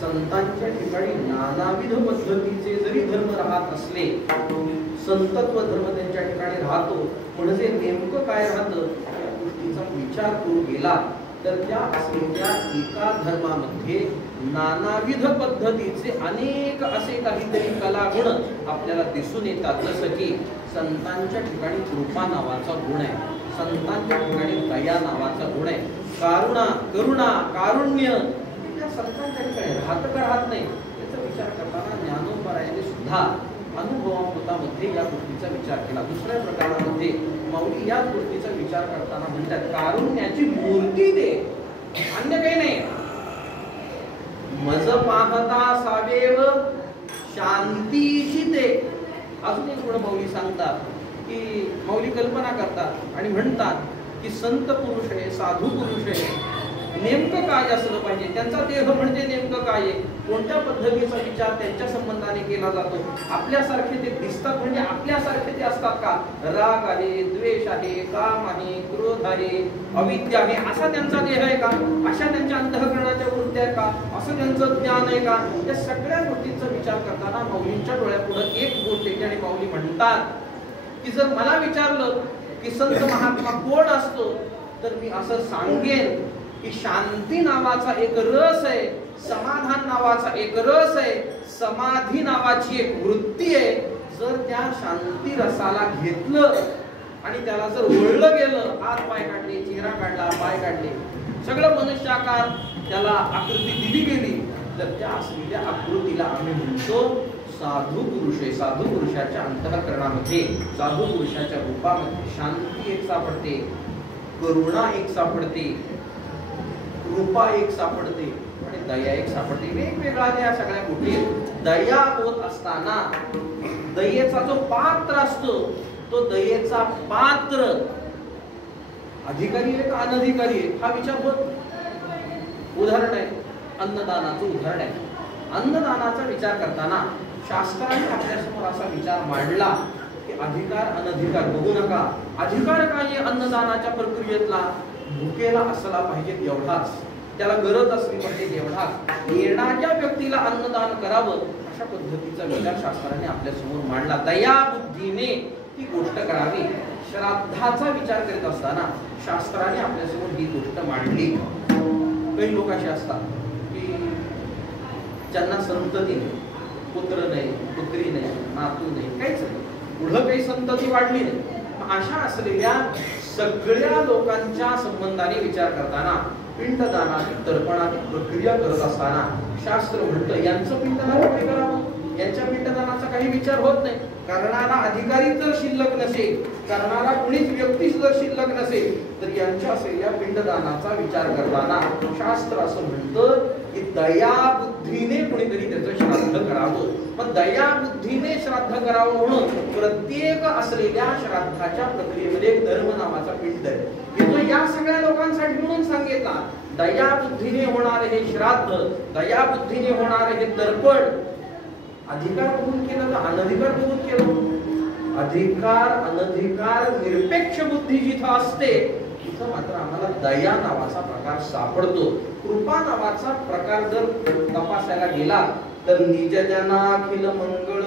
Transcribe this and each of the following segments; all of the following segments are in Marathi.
संतांच्या ठिकाणी नानाविध पद्धतीचे जरी धर्म राहत असले, संतत्व धर्म त्यांच्या ठिकाणी राहतो, म्हणजे नेमकं काय राहतं या गोष्टीचा विचार करू गेला तर त्या असलेल्या एका धर्मामध्ये नानाविध पद्धतीचे अनेक असे काहीतरी कलागुण आपल्याला दिसून येतात. जसं की संतांच्या ठिकाणी कृपा नावाचा गुण आहे, संतांच्या ठिकाणी दया नावाचा गुण आहे, करुणा कारुण्य त्या संतांच्या ठिकाणी राहत का राहत नाही याचा विचार करताना ज्ञानोबरायाने सुद्धा अनुभवामध्ये या गोष्टीचा विचार केला. दुसऱ्या प्रकारामध्ये माऊली या गोष्टीचा विचार करताना म्हणतात कारुण्याची मूर्ती दे, अन्य काही नाही. मज पाहता सावेव शांतीची दे. अजून एक गुण माऊली सांगतात की माऊली कल्पना करतात आणि म्हणतात की संत पुरुष आहे, साधू पुरुष आहे, नेमकं काय असलं पाहिजे, त्यांचा देह म्हणजे नेमकं काय आहे, कोणत्या पद्धतीचा विचार त्यांच्या संबंधाने केला जातो. आपल्यासारखे ते दिसतात म्हणजे आपल्यासारखे ते असतात का? राग आहे, द्वेष आहे, काम आहे, क्रोध आहे, अविद्या आहे, असा त्यांचा देह आहे का? अशा त्यांच्या अंतःकरणाच्या वृत्त्या आहेत का? असं त्यांचं ज्ञान आहे का? या सगळ्या गोष्टींचा विचार करताना माऊलींच्या डोळ्यापुढे एक गोष्ट येते आणि माऊली म्हणतात की जर मला विचारलं की संत महात्मा कोण असतो, तर मी असं सांगेन की शांती नावाचा एक रस आहे, समाधान नावाचा एक रस आहे, समाधी नावाची एक वृत्ती आहे. जर त्या शांती रसाला घेतलं आणि त्याला जर ओळलं गेलं, हात पाय काढले, चेहरा काढला, पाय काढले, सगळं मनुष्याकार त्याला आकृती दिली गेली, तर त्या असलेल्या आकृतीला आम्ही म्हणतो साधू पुरुष आहे. साधू पुरुषाच्या अंतःकरणामध्ये, साधू पुरुषाच्या रूपामध्ये शांती एक सापडते, करुणा एक सापडते, कृपा एक सापडते आणि दया एक सापडते. वेगवेगळ्या त्या सगळ्या गोष्टी. दया होत असताना दयेचा जो पात्र असतो, तो दयेचा पात्र अधिकारी आहे का अनधिकारी आहे हा विचार होत. उदाहरण आहे अन्नदानाचं उदाहरण आहे. अन्नदानाचा विचार करताना शास्त्राने आपल्यासमोर असा विचार मांडला की अधिकार अनधिकार बघू नका. अधिकार काय अन्नदानाच्या प्रक्रियेतला भुकेला असला पाहिजे एवढाच, त्याला गरज असली पाहिजे एवढाच, येणाऱ्या व्यक्तीला अन्नदान करावं अशा पद्धतीचा विचार शास्त्राने आपल्या समोर मांडला. दया बुद्धीने ती गोष्ट करावी. श्राद्धाचा विचार करीत असताना शास्त्राने आपल्या समोर ही गोष्ट मांडली. काही लोक असे असतात की ज्यांना संतती नाही, पुत्र नाही, पुत्री नाही, नातू नाही, काहीच नाही, पुढं काही संतती वाढली नाही. अशा असलेल्या सगळ्या लोकांच्या संबंधाने विचार करताना पिंडदानाची तर्पणाची प्रक्रिया करत असताना शास्त्र म्हणतं यांचं पिंडदान कुठे करावं, यांच्या पिंडदानाचा काही विचार होत नाही. करणारा अधिकारी जर शिल्लक नसेल, करणारा कुणीच व्यक्ती जर शिल्लक नसेल, तर यांच्या असलेल्या पिंडदानाचा विचार करताना शास्त्र असं म्हणतं की दया बुद्धीने कुणीतरी त्याचं श्राद्ध करावं. पण दया बुद्धीने श्राद्ध करावं म्हणून प्रत्येक असलेल्या श्राद्धाच्या प्रक्रियेमध्ये एक धर्म नावाचा पिंड आहे, की जो या सगळ्या लोकांसाठी म्हणून सांगितला. दया बुद्धीने होणारे हे श्राद्ध, दया बुद्धीने होणारे हे तर्पण अधिकार बघून केलं का अनधिकार बघून केलं. अधिकार अनधिकार निरपेक्ष बुद्धी जिथं असते तिथं मात्र आम्हाला दया नावाचा प्रकार सापडतो. कृपा नावाचा प्रकार जर तपासायला गेला तर निजजनाखिल मंगळ,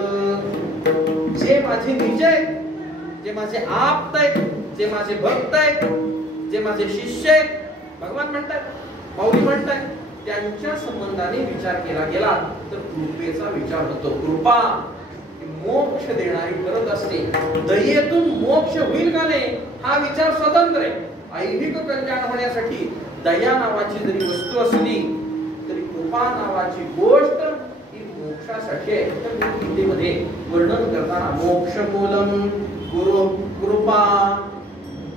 जे माझे निज आहेत, जे माझे आप्त आहेत, जे माझे भक्त आहेत, जे माझे शिष्य आहेत, भगवान म्हणतात, माऊली म्हणतात, त्यांच्या संबंधाने विचार केला गेला तर कृपेचा विचार होतो. कृपा मोक्ष देणारी करत असते. दयेतून मोक्ष होईल का नाही हा विचार स्वतंत्र आहे. ऐहिक कल्याण होण्यासाठी दया नावाची जरी वस्तू असली तरी कृपा नावाची गोष्ट ही मोक्षासाठी आहे. तर गीतेमध्ये वर्णन करताना मोक्ष मूलम गुरु कृपा,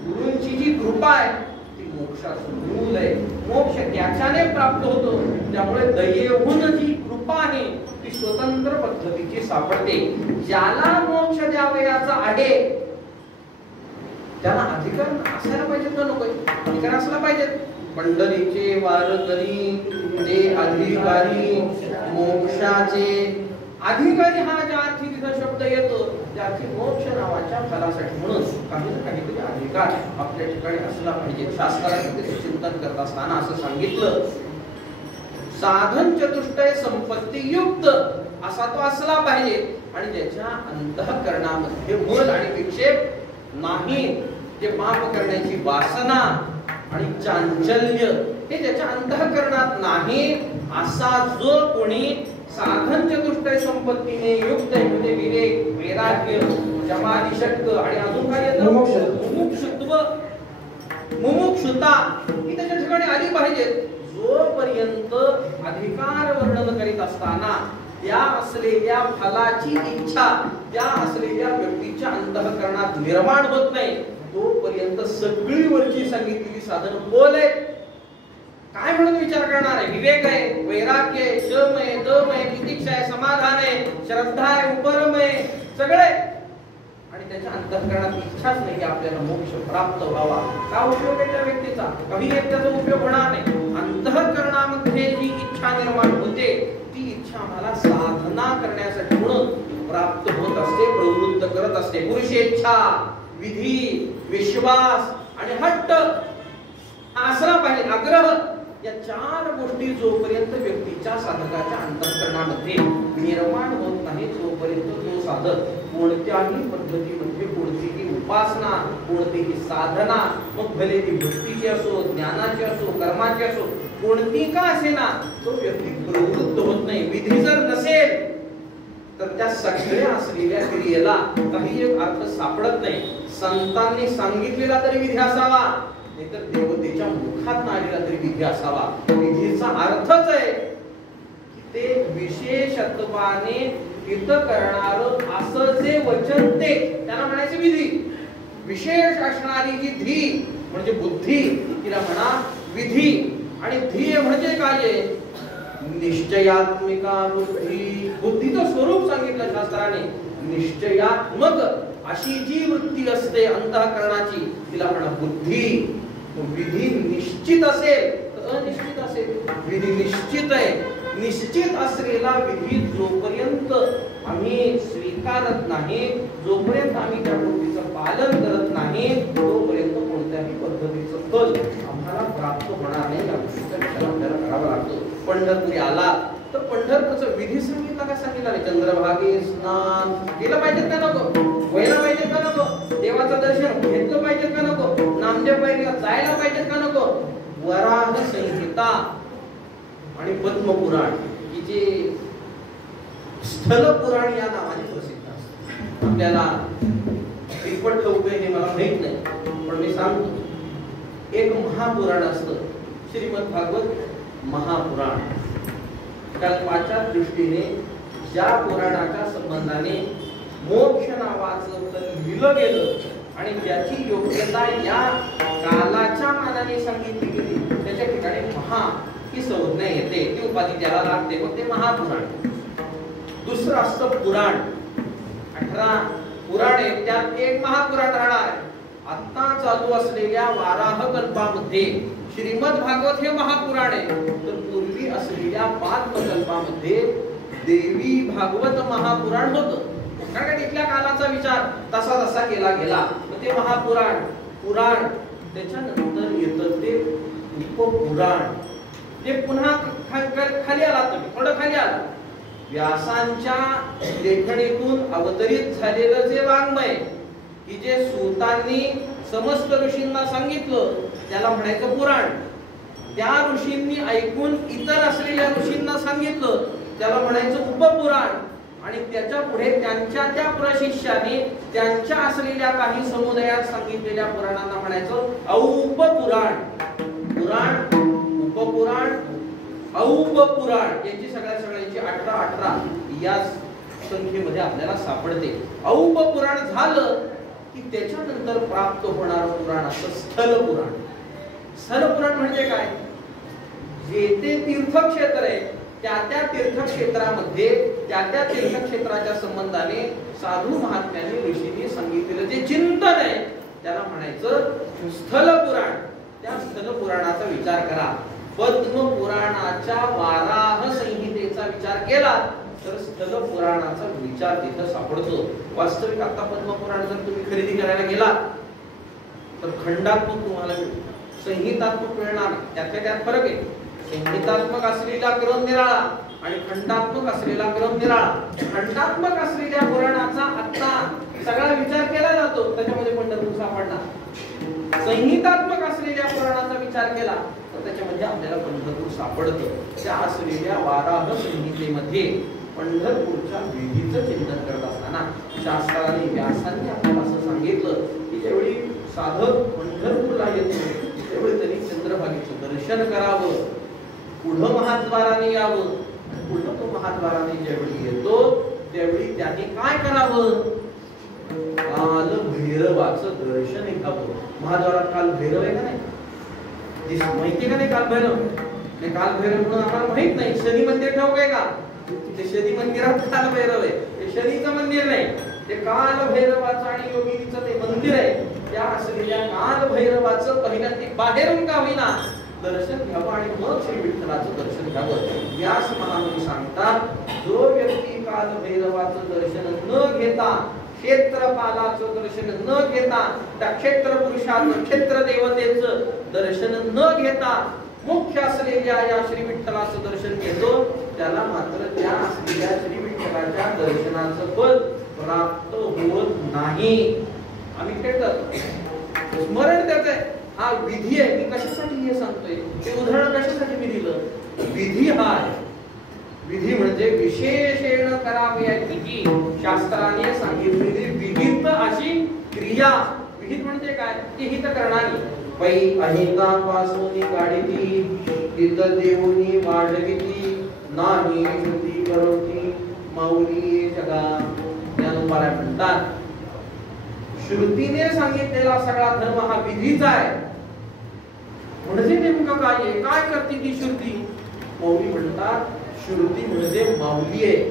गुरूंची जी कृपा आहे मोक्षाचं मूल आहे. मोक्ष त्याच्याने प्राप्त होतो. त्यामुळे दयेहून जी कृपा आहे ती स्वतंत्र पद्धतीची सापडते. ज्याला मोक्ष द्यावयाचा आहे त्याला अधिकार असायला पाहिजे का नको? अधिकार असला पाहिजे. पंढरीचे वारकरी ते अधिकारी, मोक्षाचे अधिकारी हा ज्या अर्थी तिथं शब्द येतो त्याची मोक्ष नावाच्या फलासाठी म्हणून काही ना काहीतरी अधिकार आपल्या ठिकाणी असला पाहिजे. शास्त्राने चिंतन करत असताना असं सांगितलं साधन चतुष्टय संपत्तीयुक्त असा तो असला पाहिजे आणि त्याच्या अंतःकरणामध्ये मल आणि विक्षेप नाही. जे पाप करण्याची वासना आणि चांचल्य हे त्याच्या अंतःकरणात नाही असा जो कोणी साधन चतुष्टय संपत्तीने युक्त आहे, म्हणजे विवेक, वैराग्य, समाधी, षट्क आणि अजून काय येतं मुमुक्षुत्व, मुमुक्षुता ही त्याच्या ठिकाणी आली पाहिजे. जोपर्यंत अधिकार वर्णन करीत असताना त्या असलेल्या फलाची इच्छा त्या असलेल्या व्यक्तीच्या अंतःकरणात निर्माण होत नाही तोपर्यंत सगळी वरची सांगितलेली साधन बोल आहे. काय म्हणून विचार करणार आहे? विवेक आहे, वैराग्य आहे, शम आहे, दम आहे, तितिक्षा आहे, समाधान आहे, श्रद्धा आहे, उपरम आहे, सगळे. आणि त्याच्या अंतःकरणात इच्छाच नाही की आपल्याला मोक्ष प्राप्त व्हावा. का उपयोग आहे त्या व्यक्तीचा? काही एक त्याचा उपयोग होणार नाही. अंतःकरणामध्ये जी इच्छा निर्माण होते ती इच्छा आम्हाला साधना करण्यासाठी म्हणून प्राप्त होत असते, प्रवृत्त करत असते. पुरुषेच्छा, विधी, विश्वास आणि हट्ट असला पाहिजे. आग्रह या चार गोष्टी जोपर्यंत व्यक्तीच्या साधकाच्या अंतःकरणामध्ये निर्माण होत नाही तोपर्यंत तो साधक कोणत्याही पद्धतीमध्ये कोणतीही उपासना, कोणतीही साधना, मग भले ती भक्तीची असो, ज्ञानाची असो, कर्माची असो, कोणती का असेना, तो व्यक्ती प्रवृत्त होत नाही. विधी जर नसेल तर त्या सगळ्या असलेल्या क्रियेला काही एक अर्थ सापडत नाही. संतांनी सांगितलेला तरी विधी असावा, नाहीतर देवतेच्या मुखात आलेला तरी विधी असावा. विधीचा अर्थच आहे की ते विशेषत्वाने हित करणार असं जे वचन ते त्याला म्हणायचे विधी. विशेष असणारी जी धी म्हणजे बुद्धी, तिला म्हणा विधी. आणि ध्येय म्हणजे काय आहे? निश्चयात्मिका बुद्धी. बुद्धीचं स्वरूप सांगितलं शास्त्राने. निश्चयात्मक अशी जी वृत्ती असते अंतःकरणाची, तिला म्हणा बुद्धी. विधी निश्चित असेल तर अनिश्चित असेल. विधी निश्चित आहे. निश्चित असलेला विधी जोपर्यंत आम्ही स्वीकारत नाही, जोपर्यंत आम्ही त्या गोष्टीचं पालन करत नाही, तोपर्यंत कोणत्याही पद्धतीचं फल आम्हाला प्राप्त होणार नाही. या गोष्टीचा विचार आपल्याला करावा लागतो. पंढरपुरी आला तर पंढरपूरचा विधी सांगितला का सांगितला नाही? चंद्रभागे स्नान केलं पाहिजे का नको? व्हायला पाहिजे का नको? देवाचं दर्शन घेतलं पाहिजे का नको? नामदेव पाहिजे जायला पाहिजे का नको? वराह संहिता आणि पद्मपुराण ही जे स्थल पुराण या नावाने प्रसिद्ध असते. आपल्याला कितपत ठेवतोय हे मला माहित नाही, पण मी सांगतो. एक महापुराण असतं, श्रीमद भागवत महापुराण. कल्पाच्या दृष्टीने ज्या पुराणाच्या संबंधाने मोक्ष नावाचं लिहिलं गेलं आणि ज्याची योग्यता या कालाच्या मानाने सांगितली गेली, त्याच्या ठिकाणी महा ही संज्ञा येते, ती उपाधी त्याला लागते, मग ते महापुराण. दुसरं असतं पुराण. 18 पुराणे, त्यात एक महापुराण राहणार. आता चालू असलेल्या वाराह कल्पामध्ये श्रीमद भागवत हे महापुराण आहे, तर पूर्वी असलेल्या पाद्मकल्पामध्ये देवी भागवत महापुराण होतं. कारण तिथल्या कालाचा विचार तसा तसा केला गेला, ते महापुराण पुराण. त्याच्यानंतर येतं ते उपपुराण. ते पुन्हा खाली आला, तुम्ही थोडं खाली आला. व्यासांच्या लेखणीतून अवतरित झालेलं जे वाङ्मय की जे सूतांनी समस्त ऋषींना सांगितलं, त्याला म्हणायचं पुराण. त्या ऋषींनी ऐकून इतर असलेल्या ऋषींना सांगितलं, त्याला म्हणायचं उपपुराण. आणि त्याच्या पुढे त्यांच्या त्या प्रशिष्याने त्यांच्या असलेल्या काही समुदायात सांगितलेल्या पुराणांना म्हणायचं औपपुराण. पुराण, उपपुराण, औपपुराण याची सगळ्यांची 18 या संख्येमध्ये आपल्याला सापडते. औपपुराण झालं की त्याच्यानंतर प्राप्त होणार पुराण असं स्थल पुराण. स्थल पुराण म्हणजे काय? जे ते तीर्थक्षेत्र आहे त्या त्या तीर्थक्षेत्रामध्ये त्या त्या तीर्थक्षेत्राच्या संबंधाने साधू महात्म्यांनी ऋषींनी सांगितलेलं जे चिंतन आहे त्याला म्हणायचं स्थल पुराण. त्या स्थल पुराणाचा विचार करा. पद्म पुराणाच्या वाराह संहितेचा विचार केला तर स्थल पुराणाचा विचार तिथं सापडतो. वास्तविक आता पद्म पुराण जर तुम्ही खरेदी करायला गेला तर खंडात्मक तुम्हाला मिळेल, संहितात्मक मिळणार. त्यातल्या त्यात फरक आहे. संहितात्मक असलेला क्रम निराळा आणि खंडात्मक असलेला क्रम निराळा. खंडात्मक असलेल्या पुराणाचा आता सगळा विचार केला जातो, त्याच्यामध्ये पंढरपूर सापडणार. संहितात्मक असलेल्या पुराणाचा विचार केला तर त्याच्यामध्ये आपल्याला पंढरपूर सापडतं. त्या असलेल्या वाराह संहितेमध्ये पंढरपूरच्या विधीचं चिंतन करत असताना शास्त्राने व्यासांनी आपल्याला असं सांगितलं की ज्यावेळी साधक पंढरपूरला येतो त्यावेळी त्यांनी चंद्रभागेचं दर्शन करावं, पुढं महाद्वाराने यावं. पुढं तो महाद्वाराने ज्यावेळी येतो त्यावेळी त्याने काय करावं? काल भैरवाचं दर्शन घ्यावं. महाद्वारात काल भैरव आहे का नाही? माहिती का नाही काल भैरव? काल भैरव म्हणून आम्हाला माहित नाही. शनी मंदिर ठाऊक आहे का? ते शनी मंदिरात काल भैरव आहे. ते शनीचं मंदिर नाही, ते काल भैरवाचं आणि योगिनीचं ते मंदिर आहे. त्या असलेल्या काल भैरवाचं पहिल्यांदा बाहेरून का होईना दर्शन घ्यावं आणि मग श्री विठ्ठलाचं दर्शन घ्यावं. व्यास महामुनी सांगतात, जो व्यक्ती काल भैरवाचं दर्शन न घेता, क्षेत्रपालाचं दर्शन न घेता, त्या क्षेत्र पुरुषाचं क्षेत्र देवतेचं दर्शन न घेता मुख्य असलेल्या या श्री विठ्ठलाचं दर्शन घेतो, त्याला मात्र त्या असलेल्या श्री विठ्ठलाच्या दर्शनाचं फल प्राप्त होत नाही. आम्ही खेळतात, स्मरण त्याच आहे. हा विधी आहे. मी कशासाठी हे सांगतोय, ते उदाहरण कशासाठी मी दिलं. विधी हा आहे. विधी म्हणजे विशेषेण करावयाची शास्त्राने सांगितलेली विहित अशी क्रिया. विहित म्हणजे काय, ती हित करणारी. पै अहितापासून काढिती हित देऊनी वाढविती नाही श्रुती करती माऊली जगा. ज्ञानोबाला म्हणतात श्रुतीने सांगितलेला सगळा धर्म हा विधीचा आहे. म्हणजे नेमकं काय आहे, काय करते ती श्रुती. माऊली म्हणतात श्रुती म्हणजे माऊली आहे.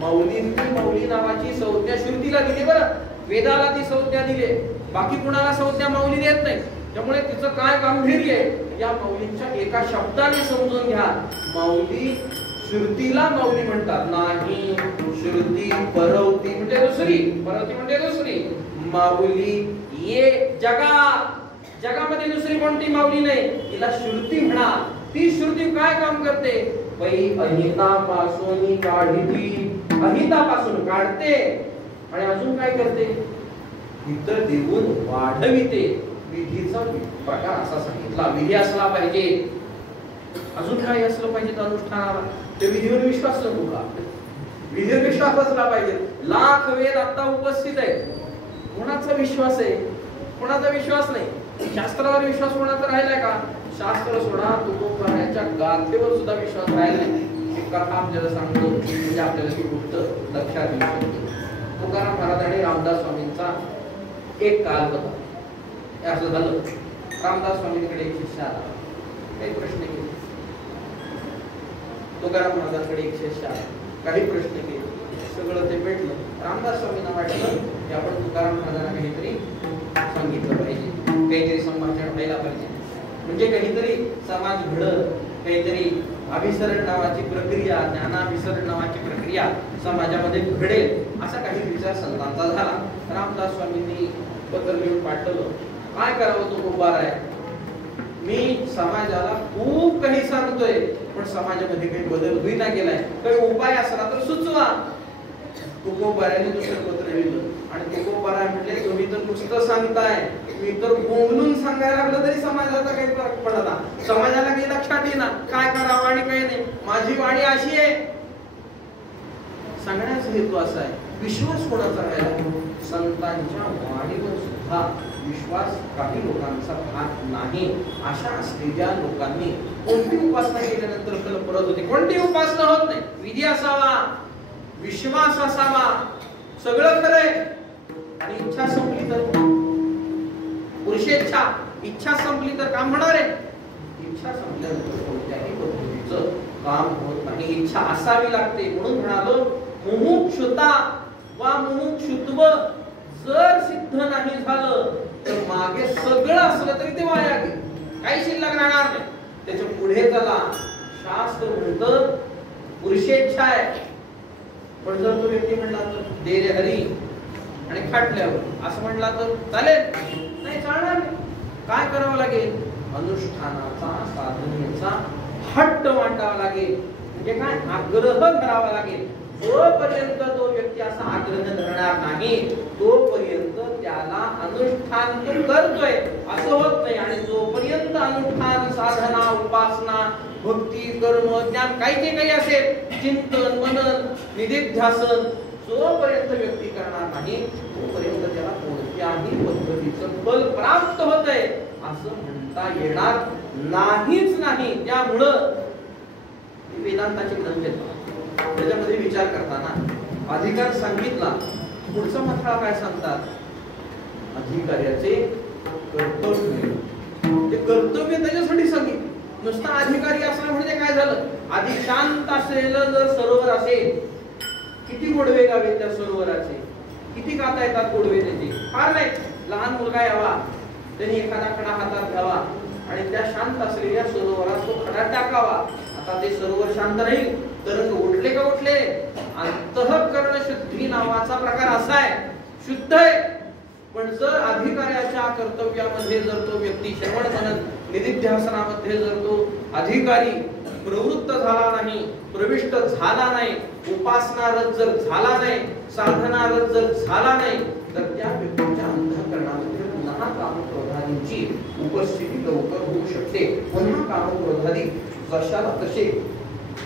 माऊलींनी माऊली नावाची संज्ञा श्रुतीला दिली. बरं, वेदाला ती संज्ञा दिली, बाकी कुणाला संज्ञा माऊली देत नाही. त्यामुळे तिचं काय गांभीर्य आहे या माऊलींच्या एका शब्दाने समजून घ्या. माऊली श्रुतीला माऊली म्हणतात. नाही, श्रुती परवती म्हणजे दुसरी, परवती म्हणजे दुसरी. माऊली ये जगामध्ये दुसरी कोणती माऊली नाही, तिला श्रुती म्हणा. ती श्रुती काय काम करते. पै अहितापासून काढिती, अहितापासून काढते आणि अजून काय करते, हित देऊन वाढविते. विधीचा प्रकार असा सांगितला. विधी असला पाहिजे. अजून काय असलं पाहिजे अनुष्ठानाला, ते विधीवर विश्वास नको का. विधीवर विश्वास असला पाहिजे. लाख वेद आता उपस्थित आहेत, कोणाचा विश्वास आहे, कोणाचा विश्वास नाही. शास्त्रावर विश्वास कोणाचा राहिलाय का. शास्त्र सोडा, तुकोबाराच्या गाथेवर सुद्धा विश्वास राहिला नाही. एक कथा आपल्याला सांगतो म्हणजे आपल्याला ती गोष्ट लक्षात येऊ शकते. तुकाराम महाराज आणि रामदास स्वामींचा एक काल होता. असं झालं, रामदास स्वामींकडे एक शिष्य आला, काही प्रश्न केले. तुकाराम महाराजांकडे एक शिष्य आला, काही प्रश्न केले. सगळं ते भेटलं. रामदास स्वामींना वाटलं की आपण तुकाराम महाराजांना काहीतरी सांगितलं पाहिजे, काहीतरी संभाषण व्हायला पाहिजे, म्हणजे काहीतरी समाज घडत, काहीतरी अभिसरण नावाची प्रक्रिया, ज्ञानाभिसरण नावाची प्रक्रिया समाजामध्ये घडेल, असा काही विचार संतांचा झाला. रामदास स्वामींनी पत्र लिहून पाठवलं, काय करावं तो उभार आहे. मी समाजाला खूप काही सांगतोय, पण समाजामध्ये काही बदल होईना गेलाय, काही उपाय असला तर सुचवा. तुकोबाराने दुसरं पत्र लिहिलं आणि तुकोबारा म्हटले तुम्ही तर नुसतं सांगताय, मी तर बोंबलून सांगायला लागलं तरी समाजाचा काही फरक पडला, समाजाला काही लक्षात येईना, काय करावं आणि काही नाही. माझी वाणी अशी आहे. सांगण्याचा हेतू असा आहे, विश्वास कोणाचा राहिला. संतांच्या वाणीवर सुद्धा विश्वास काही लोकांचा भाग नाही. अशा असलेल्या लोकांनी कोणती उपासना केल्यानंतर फल परत होते. कोणती उपासना होत नाही. विधी असावा, विश्वास असावा, सगळं खरंय आणि इच्छा संपली तर, पुरुषेच्छा, इच्छा संपली तर काम होणार आहे. इच्छा संपल्यानंतर कोणत्याही पद्धतीचं काम होत नाही. इच्छा असावी लागते. म्हणून म्हणालो मुमुक्षुता वा मुमुक्षुत्व जर सिद्ध नाही झालं तर मागे सगळं असलं तरी ते वाया गेलं, काही शिल्लक राहणार नाही. त्याच्या पुढे चला. शास्त्र म्हणतं पुरुषेच्छा आहे, पण जर तो व्यक्ती म्हणला तर दे रे हरी आणि खाटल्यावर असं म्हणला तर चालेल नाही, चालणार नाही. काय करावं लागेल. अनुष्ठानाचा, साधनेचा हट्ट मांडावा लागेल. म्हणजे काय, आग्रह करावा लागेल. जोपर्यंत तो व्यक्ती असा आग्रह धरणार नाही तोपर्यंत त्याला अनुष्ठान तो करतोय असं होत नाही. आणि जोपर्यंत अनुष्ठान, साधना, उपासना, भक्ती, कर्म, ज्ञान काही जे काही असेल, चिंतन, मनन, निधिध्यासन, जोपर्यंत व्यक्ती करणार नाही तोपर्यंत त्याला कोणत्याही पद्धतीचं फल प्राप्त होतंय असं म्हणता येणार नाहीच नाही. त्यामुळं वेदांताचे ग्रंथ आहेत, त्याच्यामध्ये विचार करताना अधिकार सांगितला. पुढचा मथळा काय सांगतात. अधिकाऱ्याचे कर्तव्य, ते कर्तव्य त्याच्यासाठी सांगितलं. नुसता अधिकारी असणं म्हणजे काय झालं. आधी शांत असलेलं जर सरोवर असेल, किती गोडवे गावे त्या सरोवराचे, किती गाता येतात गोडवे त्याचे, फार नाही. लहान मुलगा यावा, त्यांनी एखादा खडा हातात घ्यावा आणि त्या शांत असलेल्या सरोवरात तो खडा टाकावा. आता ते सरोवर शांत राहील, तरंग उठले का उठले. अंतःकरण शुद्धी नावाचा प्रकार असा आहे, शुद्ध आहे. पण जर अधिकाऱ्याच्या कर्तव्यामध्ये जर तो व्यक्ती श्रवण मनन निधिध्यासनामध्ये जर तो अधिकारी प्रवृत्त झाला नाही, प्रविष्ट झाला नाही, उपासनारत जर झाला नाही, साधनारत जर झाला नाही, तर त्या व्यक्तीच्या अंतःकरणात पुन्हा कामक्रोधादींची उपस्थिती लवकर होऊ शकते. पुन्हा कामक्रोधादी जशाला तसे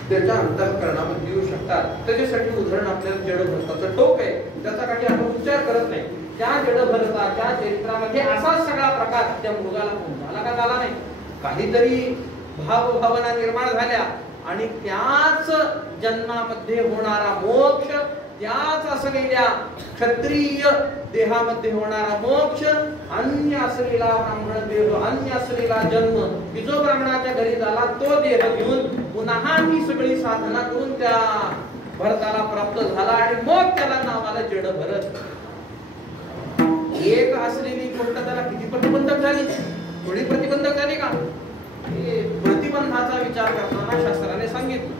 त्याच्या अंतःकरणामध्ये येऊ शकतात. त्याच्यासाठी उदाहरण आपल्याला जडभरताचं टोक आहे, त्याचा काही आपण विचार करत नाही. त्या जडभरताच्या चरित्रामध्ये असाच सगळा प्रकार त्या मृगाला झाला का झाला नाही. काहीतरी भावना निर्माण झाल्या आणि त्याच जन्मामध्ये होणारा मोक्ष, त्याच असलेल्या क्षत्रिय देहामध्ये होणारा मोक्ष, अन्य असलेला ब्राह्मण देह, अन्य असलेला जन्म, की जो ब्राह्मणाच्या घरी झाला तो देह घेऊन पुन्हा ही सगळी साधना करून त्या भरताला प्राप्त झाला आणि मग त्याला नावाला जड भरत. एक असलेली गोष्ट त्याला किती प्रतिबंधक झाली, थोडी प्रतिबंधक झाली का? प्रतिबंधाचा विचार करताना शास्त्राने सांगितलं.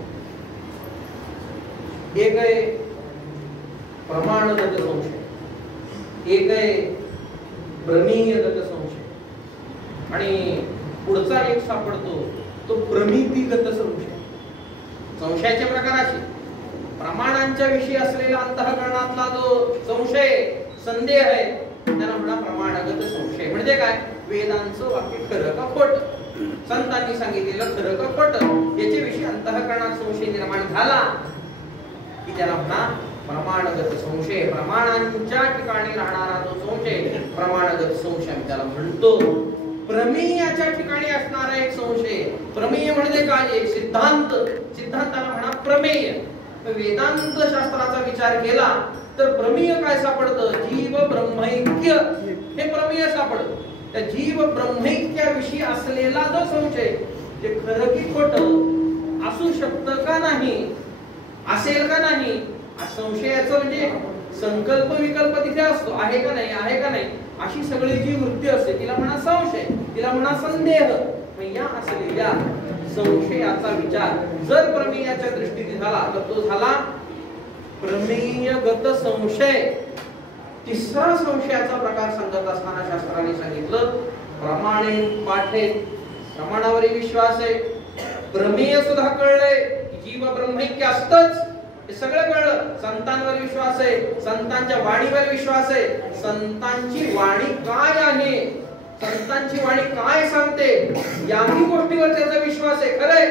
एक आहे प्रमाणगत संशय, एक आहे प्रमेयगत संशय आणि पुढचा एक सापडतो तो प्रमितीगत संशय. संशयाचे प्रकार असे: प्रमाणांच्या विषयी असलेला अंतःकरणातला जो संशय, संदेह आहे, त्याला म्हणा प्रमाणगत संशय. म्हणजे काय? वेदांचं वाक्य खरं का खोटं, संतांनी सांगितलेलं खरं का खोटं, याच्याविषयी अंतःकरणात संशय निर्माण झाला की त्याला म्हणा प्रमाणगत संशय. प्रमाणांच्या ठिकाणी राहणारा जो संशय प्रमाणगत संशय त्याला म्हणतो. प्रमेयाच्या ठिकाणी असणारा एक संशय, प्रमेय म्हणजे काय? एक सिद्धांत, सिद्धांताला म्हणा प्रमेय. वेदांत शास्त्राचा विचार केला तर प्रमेय काय सापडतं? जीव ब्रह्मैक्य हे प्रमेय सापडतं. त्या जीव ब्रह्मैक्याविषयी असलेला जो संशय, ते खरं की खोटं, असू शकतं का नाही, असेल का नाही, संशयाचं म्हणजे संकल्प विकल्प तिथे असतो, आहे का नाही, आहे का नाही, अशी सगळी जी वृत्ती असते तिला म्हणा संशय, तिला म्हणा संदेह. या असलेल्या संशयाचा विचार जर प्रमेयाच्या दृष्टीने झाला तर तो झाला प्रमेयगत संशय. तिसरा संशयाचा प्रकार सांगत असताना शास्त्राने सांगितलं प्रमाणे पाठे. प्रमाणावर विश्वास आहे, प्रमेय सुद्धा कळलंय, जीव ब्रह्मैक्य असतच, हे सगळं कळलं. संतांवर विश्वास आहे, संतांच्या वाणीवर विश्वास आहे, संतांची वाणी काय आहे, संतांची वाणी काय सांगते, याही गोष्टीवर त्याचा विश्वास आहे, खरंय.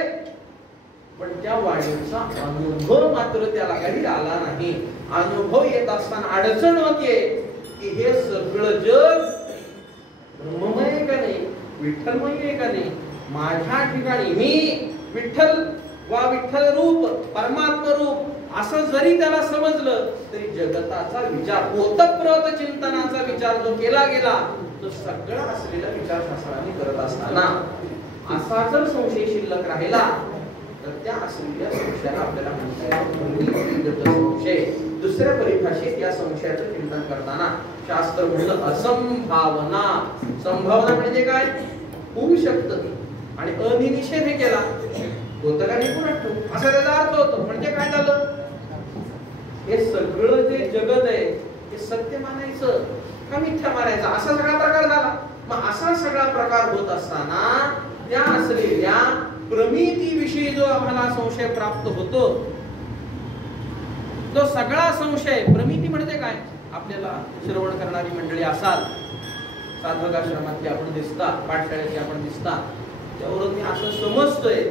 पण त्या वाणीचा अनुभव मात्र त्याला काही आला नाही. अनुभव येत असताना अडचण होते की हे सगळं जग ब्रह्ममय आहे का नाही, विठ्ठलमय आहे का नाही. माझ्या ठिकाणी मी विठ्ठल वा विठ्ठल रूप, परमात्म रूप असं जरी त्याला समजलं तरी जगताचा विचार, ओतप्रोत चिंतनाचा विचार जो केला गेला तो सगळा असलेला विचार शास्त्राने करत असताना असा जर संशय शिल्लक राहिला तर त्या असलेल्या संशयाला आपल्याला म्हणता येईल संशय. दुसऱ्या परिभाषेत या संशयाचं चिंतन करताना शास्त्र म्हणलं असंभावना. संभावना म्हणजे काय? होऊ शकतं आणि अनिनिषेध हे केला होतं का नाही कोणास ठाऊक, असा त्याचा अर्थ होतो. म्हणजे काय झालं? हे सगळं जे जगत आहे हे सत्य मानायचं का मिथ्या मानायचं, असा सगळा प्रकार झाला. मग असा सगळा प्रकार होत असताना त्या असलेल्या प्रमिती विषयी जो आम्हाला संशय प्राप्त होतो, तो सगळा संशय, प्रमिती म्हणजे काय? आपल्याला श्रवण करणारी मंडळी असाल, साधक आश्रमातली आपण दिसता, पाठशाळेची आपण दिसता, त्यावरून मी असं समजतोय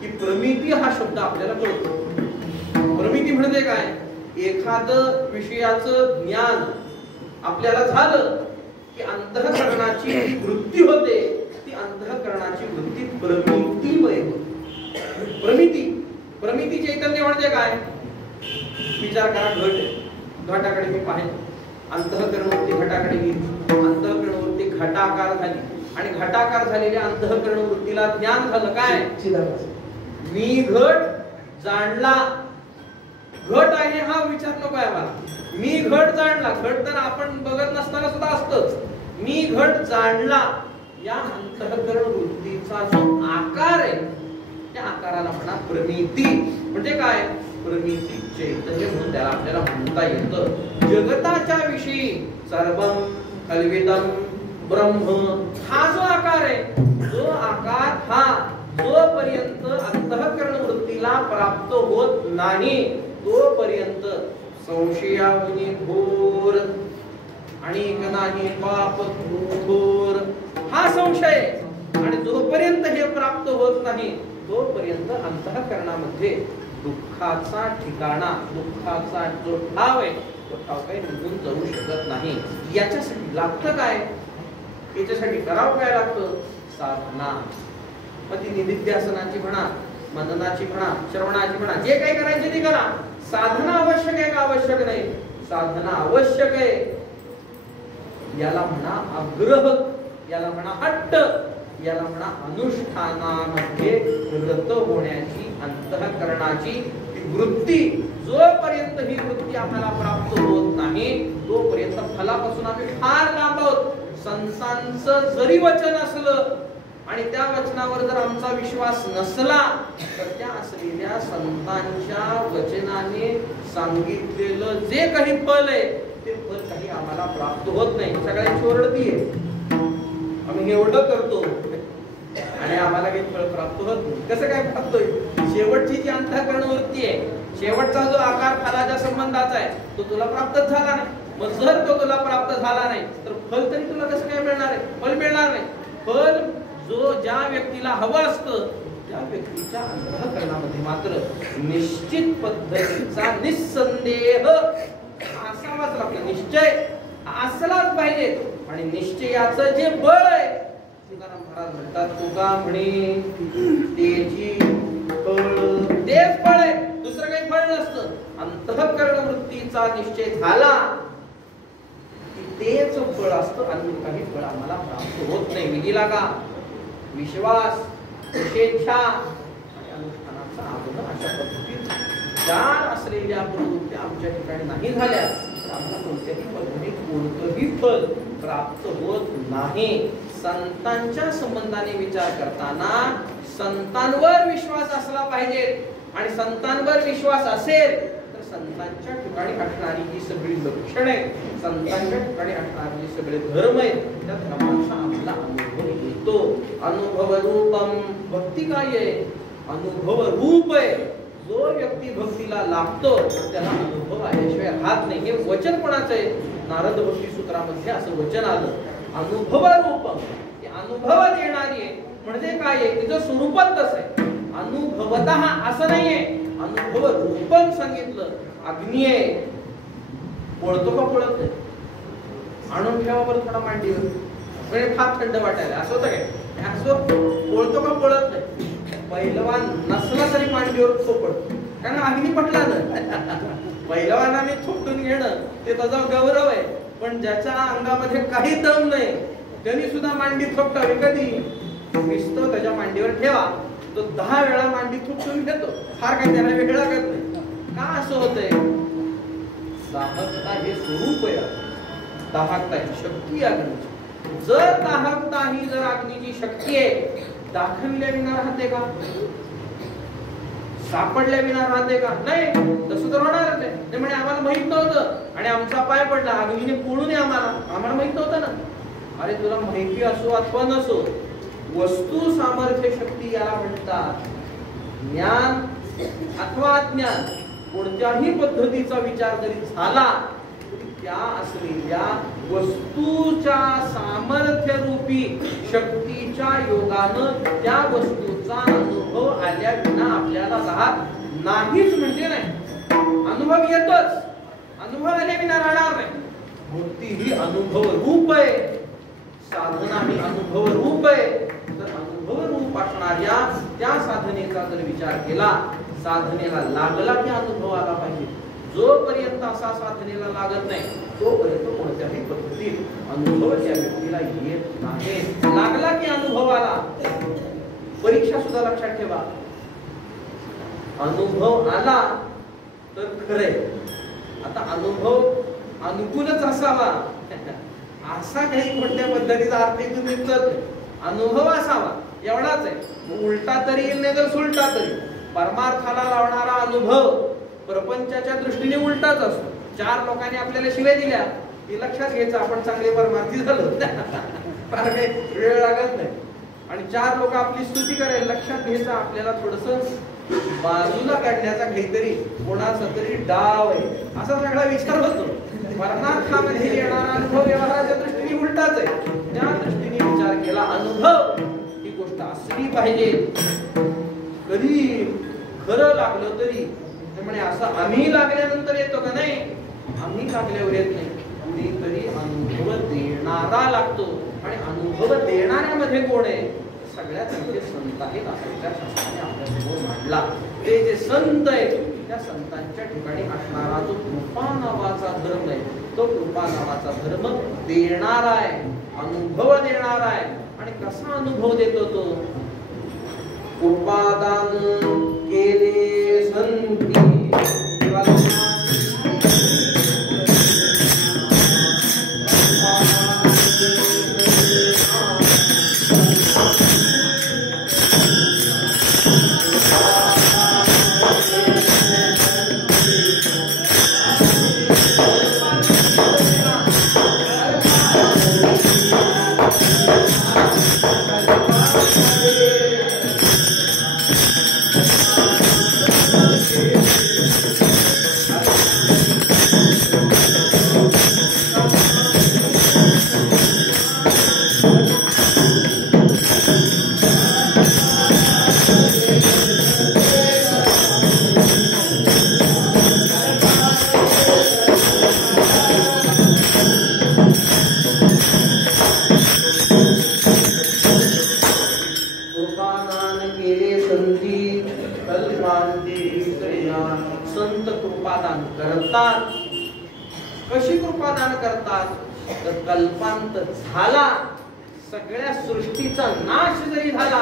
की प्रमिती हा शब्द आपल्याला कळतो. प्रमिती म्हणजे काय? एखादं विषयाचं ज्ञान आपल्याला झालं की अंतःकरणाची वृत्ती होते, ती अंतःकरणाची वृत्ती प्रमितीमय होते. प्रमिती चैतन्य म्हणजे काय? विचार करा, घटाकडे मी पाहिलं, अंतःकरणवृत्ती घटाकडे गेली, अंतःकरणवृत्ती घटाकार झाली आणि घटाकार झालेल्या अंतःकरण वृत्तीला ज्ञान झालं काय? मी घट जाणला. घट आहे हा विचार नको आहे मला. मी घट जाणला, घट तर आपण बघत नसताना सुद्धा असतच. मी घट जाणला या अंतःकरण वृत्तीचा जो आकार आहे त्या आकाराला म्हणा प्रमिती. म्हणजे काय? प्रमिती चैतन्य म्हणून त्याला आपल्याला म्हणता येतं. जगताच्या विषयी सर्वं कल्विदं ब्रह्म हा जो आकार आहे, जो आकार हा जोपर्यंत अंतःकरण वृत्तीला प्राप्त होत नाही तोपर्यंत संशयामुनी घोर आणि नाही पाप थोर हा संशय. आणि जोपर्यंत हे प्राप्त होत नाही तोपर्यंत अंतःकरणामध्ये दुःखाचा ठिकाणा, दुःखाचा जो ठाव आहे तो ठाव काही निघून जाऊ शकत नाही. याच्यासाठी लागतं काय? याच्यासाठी करावं काय लागतं? साधना. मग ती निधिध्यासनाची म्हणा, मननाची म्हणा, श्रवणाची म्हणा, जे काही करायचे ते करा. साधना आवश्यक आहे का आवश्यक नाही? साधना आवश्यक आहे. याला म्हणा आग्रह, याला म्हणा हट्ट, याला म्हणा अनुष्ठानामध्ये रत होण्याची अंतःकरणाची वृत्ती. जोपर्यंत ही वृत्ती आम्हाला प्राप्त होत नाही तोपर्यंत फलापासून आम्ही फार लांब आहोत. संतांचं जरी वचन असलं आणि त्या वचनावर जर आमचा विश्वास नसला तर त्या असलेल्या संतांच्या वचनाने सांगितलेलं जे काही फल आहे ते फल काही आम्हाला प्राप्त होत नाही. सगळ्यांची ओरडती आहे, आम्ही एवढं करतो आणि आम्हाला काही फळ प्राप्त होत नाही. कसं काय प्राप्त होईल? शेवटची जी अंतःकरण वृत्ती आहे, शेवटचा जो आकार फलाच्या संबंधाचा आहे तो तुला प्राप्तच झाला नाही. मग जर तो तुला प्राप्त झाला नाही तर फल तरी तुला कसं काय मिळणार आहे? फल मिळणार नाही. फल जो ज्या व्यक्तीला हवं असतं त्या व्यक्तीच्या अंतःकरणामध्ये मात्र निश्चित पद्धतीचा निसंदेह असावाच लागतो. निश्चय असलाच पाहिजे. आणि निश्चयाचं जे बळ आहे, तुकाराम महाराज म्हणतात, तुका म्हणे तेची फळ, तेच फळ आहे, दुसरं काही फळ नसतं. अंतःकरण वृत्तीचा निश्चय झाला की तेच फळ असतं, आणि काही फळ आम्हाला प्राप्त होत नाही. विधीला का विश्वास, विशेषा आणि अनुष्ठानाचा आग्रह अशा पद्धतीत चार असलेल्या प्रवृत्त्या आमच्या ठिकाणी नाही झाल्या तर आम्हाला कोणत्याही पद्धतीने कोणतंही फल प्राप्त होत नाही. संतांच्या संबंधाने विचार करताना संतांवर विश्वास असला पाहिजे. आणि संतांवर विश्वास असेल तर संतांच्या ठिकाणी असणारी जी सगळी लक्षणे, संतांच्या ठिकाणी असणारे जे सगळे धर्म आहेत त्या धर्मांचा आम्हाला अनुभव येतो. अनुभव रूपम, भक्ती काय आहे? अनुभव रूप आहे. जो व्यक्ती भक्तीला लागतो त्याला अनुभव आल्याशिवाय राहत नाही. हे वचन कोणाचं आहे? नारद भक्ती सूत्रामध्ये असं वचन आलं, अनुभव रूपम. अनुभव देणारी आहे म्हणजे काय आहे? तिचं स्वरूपच तसं आहे. अनुभवतः असं नाहीये, अनुभव रूपम सांगितलं. अग्नी आहे, पळतो का पळत नाही? आणून ठेवा बरं थोडा मांडीवर, म्हणजे फार थंड वाटायला. असं होतं काय? असं पळतो का पळत नाही? पहिलवान नसला तरी मांडीवर थोपडतो, कारण अग्नी पटला ना. पहिलवानाने थोपटून घेणं ते त्याचा गौरव आहे. पण ज्याच्या अंगामध्ये काही दम नाही त्यांनी सुद्धा मांडी थोपटावी. कधी दिसतो त्याच्या मांडीवर ठेवा, तो 10 वेळा मांडी थोपटून घेतो, फार काही त्याला वेगळं लागत नाही. का असं होतंय? दाहकता हे स्वरूप आहे, दाहकता ही शक्ती अग्नीची. जर दाहकता ही जर अग्नीची शक्ती आहे, दाखवल्या विना राहते का? सापडल्या विना राहते का? नाही. तसं तर होणारच आहे. ते म्हणे आम्हाला माहित नव्हतं आणि आमचा पाय पडला, अग्नीने पोळू नये आम्हाला माहित नव्हतं ना. अरे तुला माहिती असो अथवा नसो, वस्तू सामर्थ्य शक्ती याला म्हणतात. ज्ञान अथवा अज्ञान कोणत्याही पद्धतीचा विचार जरी झाला तरी त्या असलेल्या वस्तूच्या सामर्थ्य रूपी शक्तीच्या योगानं त्या वस्तूचा अनुभव आल्या विना आपल्याला राहत नाहीच म्हणजे नाही. अनुभव येतोच, अनुभव आल्या विना राहणार नाही. मूर्ती ही अनुभव रूप आहे, साधना ही अनुभव रूप आहे. तर अनुभव रूप असणाऱ्या त्या साधनेचा जर विचार केला, साधनेला लागला की अनुभव आला पाहिजे. जोपर्यंत असा साधनेला लागत नाही तोपर्यंत कोणत्याही पद्धतीत अनुभव त्या व्यक्तीला येत नाही. लागला की अनुभव आला. परीक्षा सुद्धा लक्षात ठेवा, अनुभव आला तर खरे. आता अनुभव अनुकूलच असावा असा काही कोणत्या पद्धतीचा अर्थ इथून निघत. अनुभव असावा एवढाच आहे. उलटा तरी येईल नाही तर सुलटा तरी. परमार्थाला लावणारा अनुभव प्रपंचाच्या दृष्टीने उलटाच असतो. 4 लोकांनी आपल्याला शिव्या दिल्या की लक्षात घ्यायचं आपण चांगले परमार्थी झालो, फार काही वेळ लागत नाही. आणि 4 लोक आपली स्तुती करायला लक्षात घ्यायचं आपल्याला थोडस बाजूला काढण्याचा काहीतरी कोणाचा तरी डाव आहे असा सगळा विचार होतो. परमार्थामध्ये येणारा अनुभव व्यवहाराच्या दृष्टीने उलटाच आहे. त्या दृष्टीने विचार केला, अनुभव ही गोष्ट असली पाहिजे. कधी खरं लागलं तरी म्हणे असं आम्ही लागल्यानंतर येतो का? नाही, आम्ही लागल्यावर येत नाही. कुणीतरी अनुभव देणारा लागतो. आणि अनुभव देणाऱ्यामध्ये कोण आहे? सगळ्यात मोठे संत आहेत असं त्या शास्त्राने आपल्यासमोर मांडला. ते जे संत आहेत त्या संतांच्या ठिकाणी असणारा जो कृपा नावाचा धर्म आहे, तो कृपा नावाचा धर्म देणारा आहे, अनुभव देणारा आहे. आणि कसा अनुभव देतो तो? कृपादान केले संती संत कृपादान करतात. कशी कृपादान करतात? तर कल्पांत झाला, सगळ्या सृष्टीचा नाश जरी झाला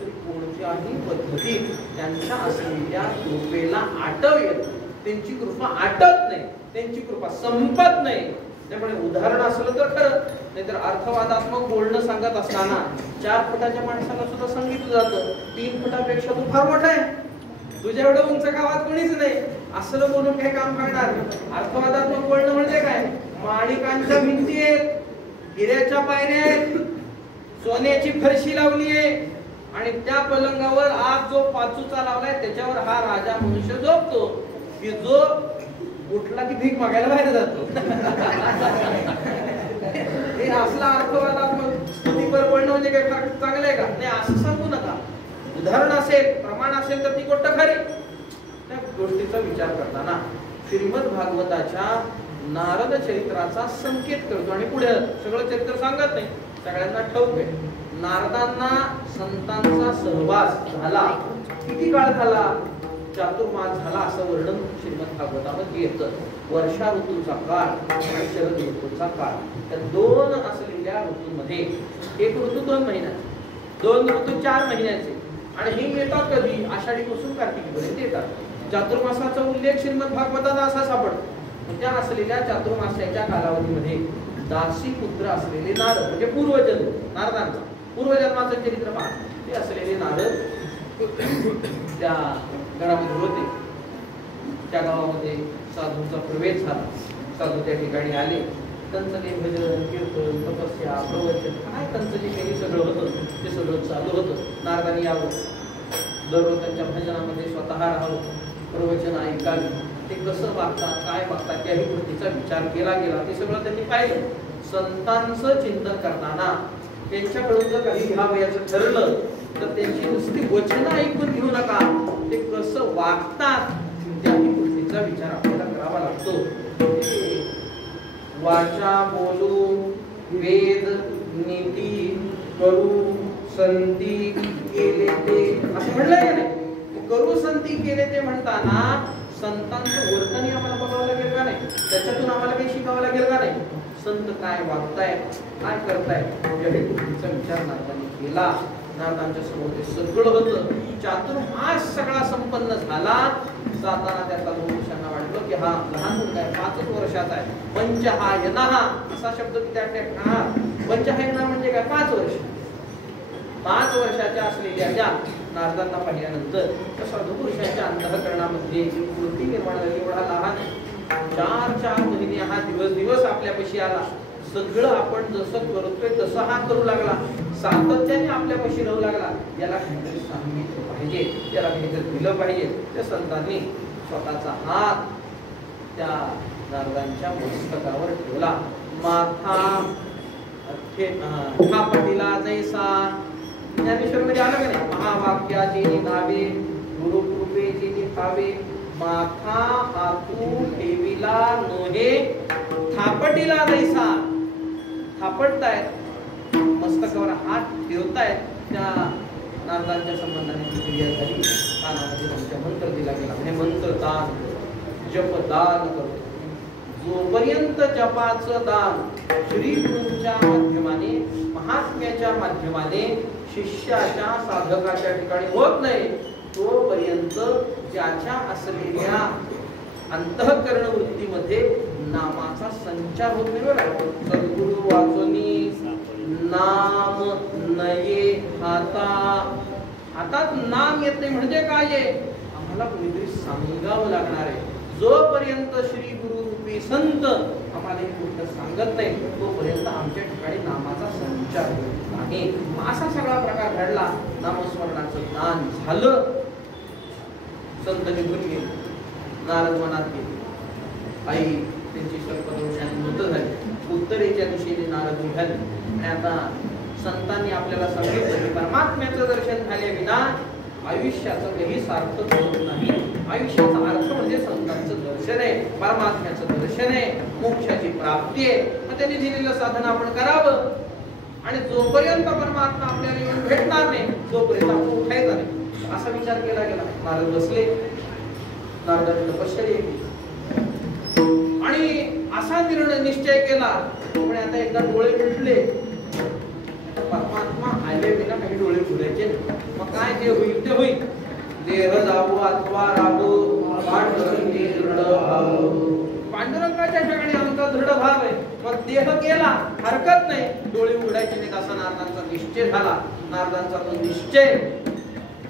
तरी कोणत्याही पद्धतीत त्यांच्या असलेल्या कृपेला आटव येत. त्यांची कृपा आटत नाही, त्यांची कृपा संपत नाही. त्यामुळे उदाहरण असलं तर खरं, नाहीतर अर्थवादात्मक बोलणं सांगत असताना 4 फुटाच्या माणसाला सुद्धा सांगितलं जातं 3 फुटापेक्षा तू फार मोठा आहे, तुझ्या एवढं उंच गावात कोणीच नाही, असलं बोलून काही काम करणार. अर्थवादात्मक बोलणं म्हणजे काय? माणिकांच्या भिंती आहेत, हिऱ्याच्या पायऱ्या आहेत, सोन्याची फरशी लावली आहे आणि त्या पलंगावर आज जो पाचूचा लावलाय त्याच्यावर हा राजा मनुष्य झोपतो की जो उठला की भीक मागायला बाहेर जातो. हे असला अर्थवादात्मक स्तुतीपर बोलणं म्हणजे काय फार चांगलं आहे का? नाही, असं सांगू नका. उदाहरण असेल, प्रमाण असेल तर ती गोष्ट खरी. त्या गोष्टीचा विचार करताना श्रीमद भागवताच्या नारद चरित्राचा संकेत करतो आणि पुढे सगळं चरित्र सांगत नाही, सगळ्यांना ठाऊक आहे. नारदांना संतांचा सहवास झाला, किती काळ झाला? चातुर्मास झाला असं वर्णन श्रीमद भागवतामध्ये येतं. वर्षा ऋतूचा काळ आणि शरद ऋतूचा काळ, त्या 2 असलेल्या ऋतूंमध्ये एक ऋतू 2 महिन्याचे, 2 ऋतू 4 महिन्याचे. आणि हे येतात कधी? आषाढीपासून कार्तिकीपर्यंत येतात. चातुर्मासाचा उल्लेख श्रीमद भागवतात असा सापडतो. त्या असलेल्या चातुर्मासाच्या कालावधीमध्ये दासी पुत्र असलेले नारद, म्हणजे पूर्वजन्म, नारदांचा पूर्वजन्माचं चरित्र पहा. ते असलेले नारद त्या गडामध्ये होते. त्या गावामध्ये साधूंचा प्रवेश झाला. साधू त्या ठिकाणी आले. त्यांचं काही भजन, कीर्तन, तपस्या, प्रवचन, काय त्यांचं जे काही सगळं होतं ते सगळं चालू होतं. नारदांनी यावं, दररोज त्यांच्या भजनामध्ये स्वतः राहावं, प्रवचन ऐकावी, ते कसं वागतात, काय वागतात त्याही गोष्टीचा विचार केला गेला. ते सगळं त्यांनी पाहिलं. संतांचं चिंतन करताना त्यांच्याकडून जर काही घ्यावयाचं ठरलं तर त्यांची नुसती वचनं ऐकून घेऊ नका, ते कसं वागतात त्याही गोष्टीचा विचार आपल्याला करावा लागतो. वाचा बोलू वेद नीती करू संती केले ते असं म्हणलंय का नाही? करू संती केले ते म्हणताना संतांचं वर्तन आम्हाला बघावं लागेल का नाही? त्याच्यातून आम्हाला काही शिकावं लागेल का नाही? संत काय वागताय, काय करताय याही गोष्टीचा विचार नारदांनी केला. नारदांच्या समोर ते सगळं होतं. चातुर्मास सगळा संपन्न झाला. जाताना त्यातला 2 वर्षांना वाटलं की हा लहान मुलगा आहे, 5 वर्षाचा आहे. पंचहायनः असा शब्द त्या ठिकाणी. पंचहायनः म्हणजे काय? 5 वर्ष. 5 वर्षाच्या असलेल्या त्या नारदांना पाहिल्यानंतर त्या साधू पुरुषांच्या अंतःकरणामध्ये वृत्ती निर्माण झाली. एवढा लहान 4 महिने हा दिवस आपल्यापाशी आला. सगळं आपण जसं करतोय तसं हा करू लागला. सातत्याने आपल्यापाशी राहू लागला. याला काहीतरी सांगितलं पाहिजे, याला काहीतरी दिलं पाहिजे. त्या संतांनी स्वतःचा हात त्या नारदांच्या मस्तकावर ठेवला. माथा थापटिला जैसा, ज्ञानेश्वरमध्ये आलं का नाही, महावाक्याची नावे गुरुकृपेची निभावे, माथा हातू ठेविला नोहे थापटिला जैसा. थापटतायत, मस्तकावर हात ठेवतायत, त्या नारदांच्या संबंधाने क्रिया झाली. कानामध्ये त्यांच्या मंत्र दिला गेला. म्हणजे मंत्र दान, जप दान करतो. जोपर्यंत जपाचं दान श्री गुरूंच्या माध्यमाने, महात्म्याच्या माध्यमाने, शिष्याच्या साधकाच्या ठिकाणी होत नाही, तोपर्यंत ज्याच्या असलेल्या अंतःकरण वृत्तीमध्ये नामाचा संचार होत नाही. बरं, सद्गुरु वाचोनी नाम नये हाता. हातात नाम येत नाही म्हणजे काय आहे, आम्हाला कोणीतरी सांगावं लागणार आहे. जोपर्यंत श्री गुरु रूपी संत आम्हाला ही गोष्ट सांगत नाही, तोपर्यंत आमच्या ठिकाणी नामाचा संचार होत नाही. असा सगळा प्रकार घडला. नामस्मरणाचं दान झालं, संत निघून गेले, नारद मनात गेले. आई त्यांची सर्पदोषाने मृत झाली. उत्तरेच्या दिशेने नारद निघाले. आणि आता संतांनी आपल्याला सांगितलं की परमात्म्याचं दर्शन झाल्याविना आयुष्याचं काही सार्थक होत नाही. आयुष्याचा अर्थ म्हणजे संतांचं दर्शन आहे, परमात्म्याचं दर्शन आहे, मोक्षाची प्राप्ती आहे. मग त्यांनी दिलेलं साधन आपण करावं. आणि जोपर्यंत परमात्मा आपल्याला येऊन भेटणार नाही, तोपर्यंत आपण उठायचं नाही, असा विचार केला गेला. नारद बसले, नारदांनी तपश्चर्या केली आणि असा निर्णय निश्चय केला. पण आता एकदा डोळे मिटले, परमात्मा आले विना काही डोळे उघडायचे. मग काय जे होईल ते होईल. देह जावो अथवा राहू, पांडुरंगी दृढ भाव. पांडुरंगाच्या ठिकाणी आमचा दृढ भाव आहे. मग देह गेला हरकत नाही, डोळे उघडायचे नाहीत असा नारदांचा निश्चय झाला. नारदांचा तो निश्चय,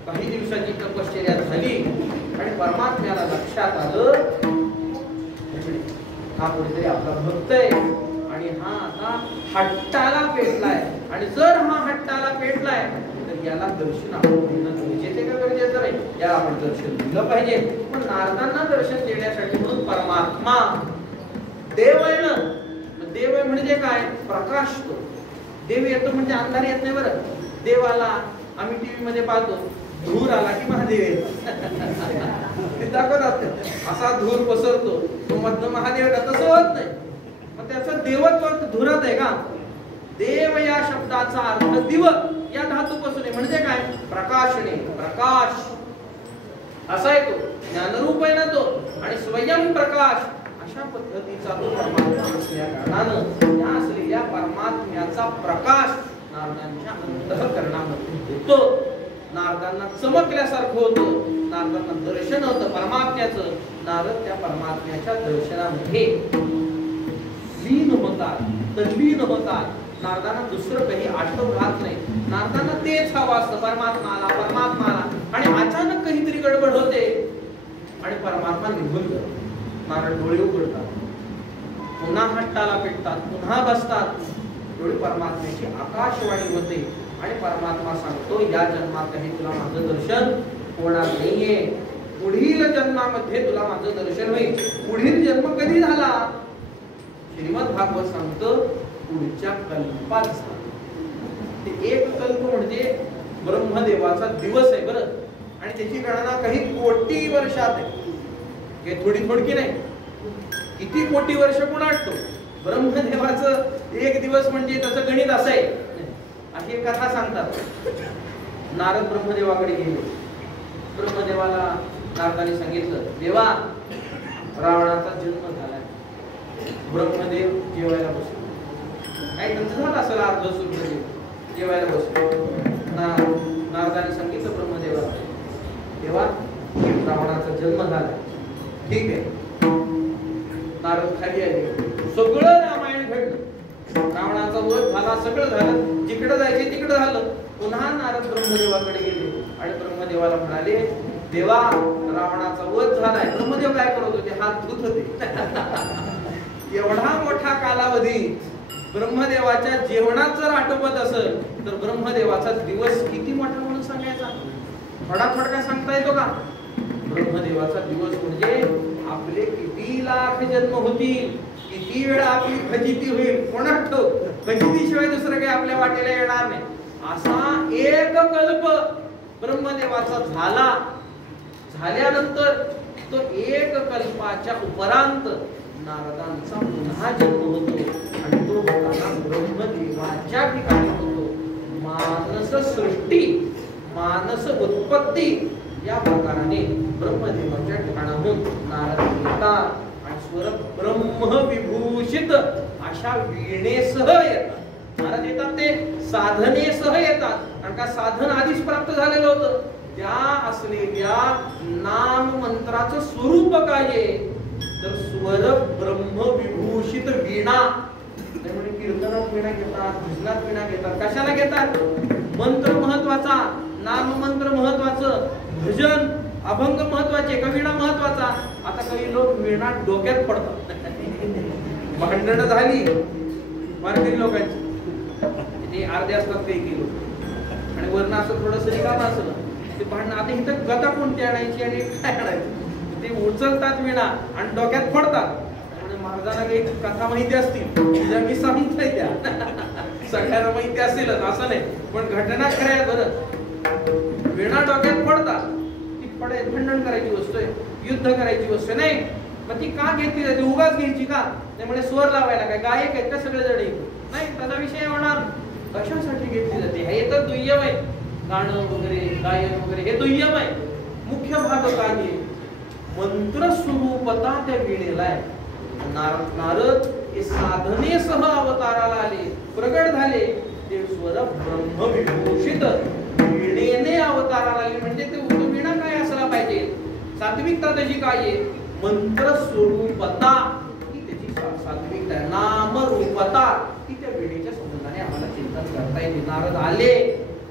काही दिवसांची तपश्चर्या झाली आणि परमात्म्याला लक्षात आलं हा कोणीतरी आपला भक्त आहे आणि हा आता हट्टाला पेटलाय. आणि जर हा हट्टाला पेटलाय तर याला दर्शन आपण देणं गरजेचं का गरजेचं नाही, याला आपण दर्शन दिलं पाहिजे. पण नारदांना दर्शन देण्यासाठी म्हणून परमात्मा देव आहे ना. देव आहे म्हणजे काय, प्रकाश. तो देव येतो म्हणजे अंधार येत नाही. बरं, देवाला आम्ही टीव्ही मध्ये पाहतो, धूर आला की महादेव येतो. दाखवतात असा धूर पसरतो, तो मधनं महादेव येतात. तसं होत नाही. मग त्याचं देवत्व धुरात आहे का. देव या शब्दाचा अर्थ दिव या धातूपासून आहे. म्हणजे काय, प्रकाशने, प्रकाश असा आहे तो. ज्ञानरूप आहे ना तो, आणि स्वयंप्रकाश अशा पद्धतीचा तो परमात्मा असल्या कारणानं या असलेल्या परमात्म्याचा प्रकाश नारदांच्या अंतःकरणामध्ये होतो. नारदांना चमकल्यासारखं होतं, नारदांना दर्शन होतं परमात्म्याचं. नारद त्या परमात्म्याच्या दर्शनामध्ये लीन होतात, तल्लीन होतात. नारदांना दुसरं काही आठवण राहत नाही. नारदांना तेच हवं असतं, परमात्माला, परमात्माला. आणि अचानक काहीतरी गडबड होते आणि परमात्मा निघून जातो. नारद डोळे उघडतात, पुन्हा हट्टाला पेटतात, पुन्हा बसतात. डोळे परमात्म्याची आकाशवाणी होते आणि परमात्मा सांगतो, या जन्मात काही तुला माझं दर्शन होणार नाहीये, पुढील जन्मामध्ये तुला माझं दर्शन होईल. पुढील जन्म कधी झाला, श्रीमद भागवत सांगतो पुढच्या कल्पात झाला. ते एक कल्प म्हणजे ब्रह्मदेवाचा दिवस आहे. बरं, आणि त्याची गणना काही कोटी वर्षात आहे, हे थोडी थोडकी नाही. किती कोटी वर्ष कोण आटतो. ब्रह्मदेवाचं एक दिवस म्हणजे त्याचं गणित असं आहे. अशी एक कथा सांगतात. नारद ब्रह्मदेवाकडे गेले. ब्रह्मदेवाला नारदाने सांगितलं, देवा रावणाचा जन्म झालाय. ब्रह्मदेव जेवायला बसले. काही त्यांचं झालं असेल अर्ध सूत्र, जेवायला बसलो. नारदाने सांगितलं ब्रह्मदेवाला, देवा रावणाचा जन्म झालाय. ठीक आहे. नारद खाली आले. सगळं रामायण घडलं. रावणाचा वध झाला, सगळं झालं. जिकडे जायचे तिकडे झालं. पुन्हा नारद ब्रह्मदेवाकडे गेले आणि ब्रह्मदेवाला म्हणाले, देवा रावणाचा वध झालाय. ब्रह्मदेव काय करत होते, हात धुत होते. एवढा मोठा कालावधी ब्रह्मदेवाच्या जेवणात जर आटोपत असेल तर ब्रह्मदेवाचा दिवस किती मोठा म्हणून सांगायचा. थोडा थोडका सांगता येतो का. ब्रह्मदेवाचा दिवस म्हणजे आपले किती लाख जन्म होतील, किती वेळा आपली फजिती होईल, कोणास ठाऊक. फजितीशिवाय दुसरं काही आपल्या वाटेला येणार नाही. असा एक कल्प ब्रह्मदेवाचा झाल्यानंतर तो एक कल्पाच्या उपरांत नारदांचा पुन्हा जन्म होतो आणि तो ब्रह्मदेवाच्या ठिकाणी होतो. मानस सृष्टी, मानस उत्पत्ती या प्रकाराने ब्रह्मदेवाच्या ठिकाणाहून नारद येतात आणि स्वर ब्रह्म विभूषित अशा वीणेसह येतात. नारद येतात ते साधनेसह येतात, कारण का साधन आधीच प्राप्त झालेलं होतं. त्या असलेल्या नाम मंत्राचं स्वरूप काय आहे तर स्वर ब्रह्म विभूषित वीणा. त्यामुळे कीर्तनात वीणा घेतात, भजनात वीणा घेतात. कशाला घेतात? मंत्र महत्वाचा, नाम मंत्र महत्वाचं, भजन अभंग महत्वाचे, कवीणा महत्वाचा. आता काही लोक वीणा डोक्यात पडतात. भांडणं झाली वारकरी लोकांची, ते अर्धे असतात काही लोक, आणि वर्ण असं थोडंसं रिकामं असलं ते भांडणं. आता इथं गदा कोणती आणायची आणि काय आणायचं, ते उचलतात वीणा आणि डोक्यात फोडतात. त्यामुळे महाराजांना काही कथा माहिती असतील ज्या मी सांगतोय त्या सगळ्यांना माहिती असेलच असं नाही, पण घटना खऱ्या आहे. बरं, वीणा डोक्यात फोडतात, ती भांडण करायची वस्तू आहे, युद्ध करायची वस्तू नाही. मग ती का घेतली जाते? उगाच घ्यायची का? त्यामुळे स्वर लावायला काय गायक आहेत का सगळे जण? नाही, त्याचा विषय होणार. कशासाठी घेतली जाते हे तर दुय्यम आहे. गाणं वगैरे, गायन वगैरे हे दुय्यम आहे. मुख्य भाग काय आहे? मंत्र स्वरूपता त्या वीणेला आहे. नारद हे साधनेसह अवताराला आले, प्रगट झाले. ते स्वर ब्रह्म विभूषित वीणेने अवताराला आले. म्हणजे ते वीणा काय असला पाहिजे? सात्विकता त्याची काय आहे? मंत्र स्वरूपता ही त्याची सात्विकता आहे. नाम रूपता ही त्या वीणेच्या संबंधाने आम्हाला चिंतन करता येते. नारद आले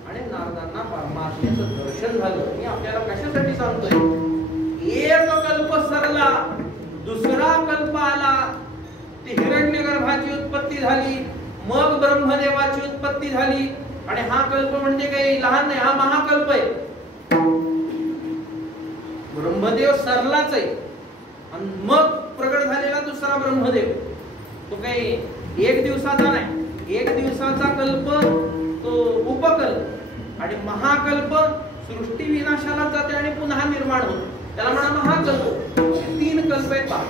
आणि नारदांना परमात्म्याचं दर्शन झालं. मी आपल्याला कशासाठी सांगतोय? एक कल्प सरला, दुसरा कल्प आला, ती हिरण्यगर्भाची उत्पत्ती झाली, मग ब्रह्मदेवाची उत्पत्ती झाली. आणि हा कल्प म्हणजे काही लहान नाही, हा महाकल्प आहे. ब्रह्मदेव सरलाच आहे आणि मग प्रगट झालेला दुसरा ब्रह्मदेव तो काही एक दिवसाचा नाही. एक दिवसाचा कल्प तो उपकल्प, आणि महाकल्प सृष्टी विनाशाला जाते आणि पुन्हा निर्माण होते, त्याला म्हणा महाकल्प. 3 कल्प आहेत पहा.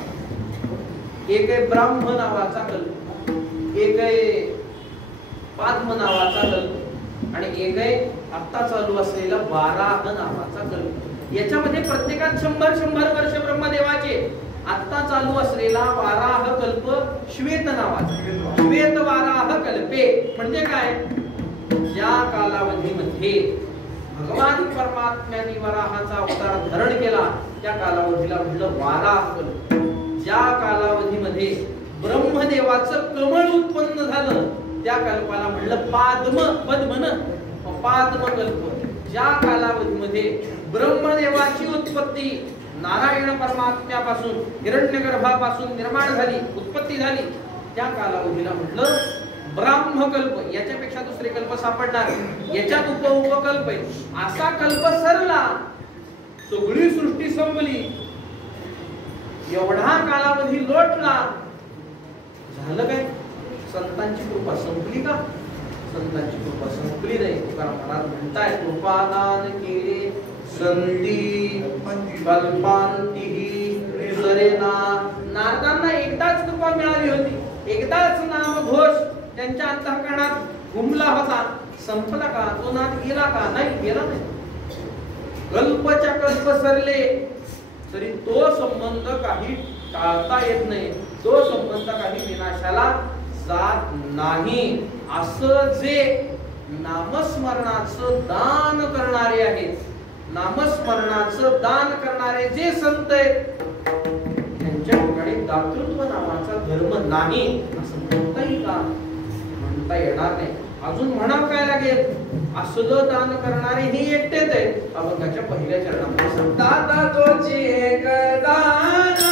एक आहे ब्राह्म नावाचा कल्प, एक आहे पाद्म नावाचा कल्प, आणि एक आहे आता चालू असलेला वाराह नावाचा कल्प. याच्यामध्ये प्रत्येकात 100-100 वर्ष ब्रह्मदेवाचे. आता चालू असलेला वाराह कल्प श्वेत नावाचा, श्वेत वाराह कल्पे. म्हणजे काय? ज्या कालावधीमध्ये भगवान परमात्म्याने वराहाचा अवतार धारण केला त्या कालावधीला म्हणलं वाराह कल्प. ज्या कालावधीमध्ये ब्रह्मदेवाचं कमळ उत्पन्न झालं त्या कल्पाला म्हणलं पाद्म कल्प. ज्या कालावधीमध्ये ब्रह्मदेवाची उत्पत्ती नारायण परमात्म्यापासून, हिरण्यगर्भापासून निर्माण झाली, उत्पत्ती झाली, त्या कालावधीला म्हटलं ब्राह्मकल्प. याच्यापेक्षा दुसरे कल्प सापडणार, याच्यात उपकल्प आहे. असा कल्प सरला, सगळी सृष्टी संपली, एवढा कालावधी लोटला. झालं काय? संतांची कृपा संपली का? संतांची कृपा संपली नाही. तुकाराम महाराज म्हणताय, कृपादान केले संती कल्पांती सरेना. नारदांना एकदाच कृपा मिळाली होती, एकदाच नामघोष त्यांच्या अंतःकरणात घुमला होता. संपला का? तो नाद गेला का? नाही, गेला नाही. कल्पच्या कल्प सरले तरी तो संबंध काही टाळता येत नाही, तो संबंध काही विनाशाला जात नाही. असं जे नामस्मरणाचं दान करणारे आहेत, नामस्मरणाचं दान करणारे जे संत आहेत, त्यांच्या ठिकाणी दातृत्व नावाचा धर्म नाही असं म्हणता येईल का? म्हणता येणार नाही. अजून म्हणावं काय लागेल? असलं दान करणारे हे एकटेच आहेत. अभंगाच्या पहिल्या चरणामध्ये सांगतात, तोची एक दान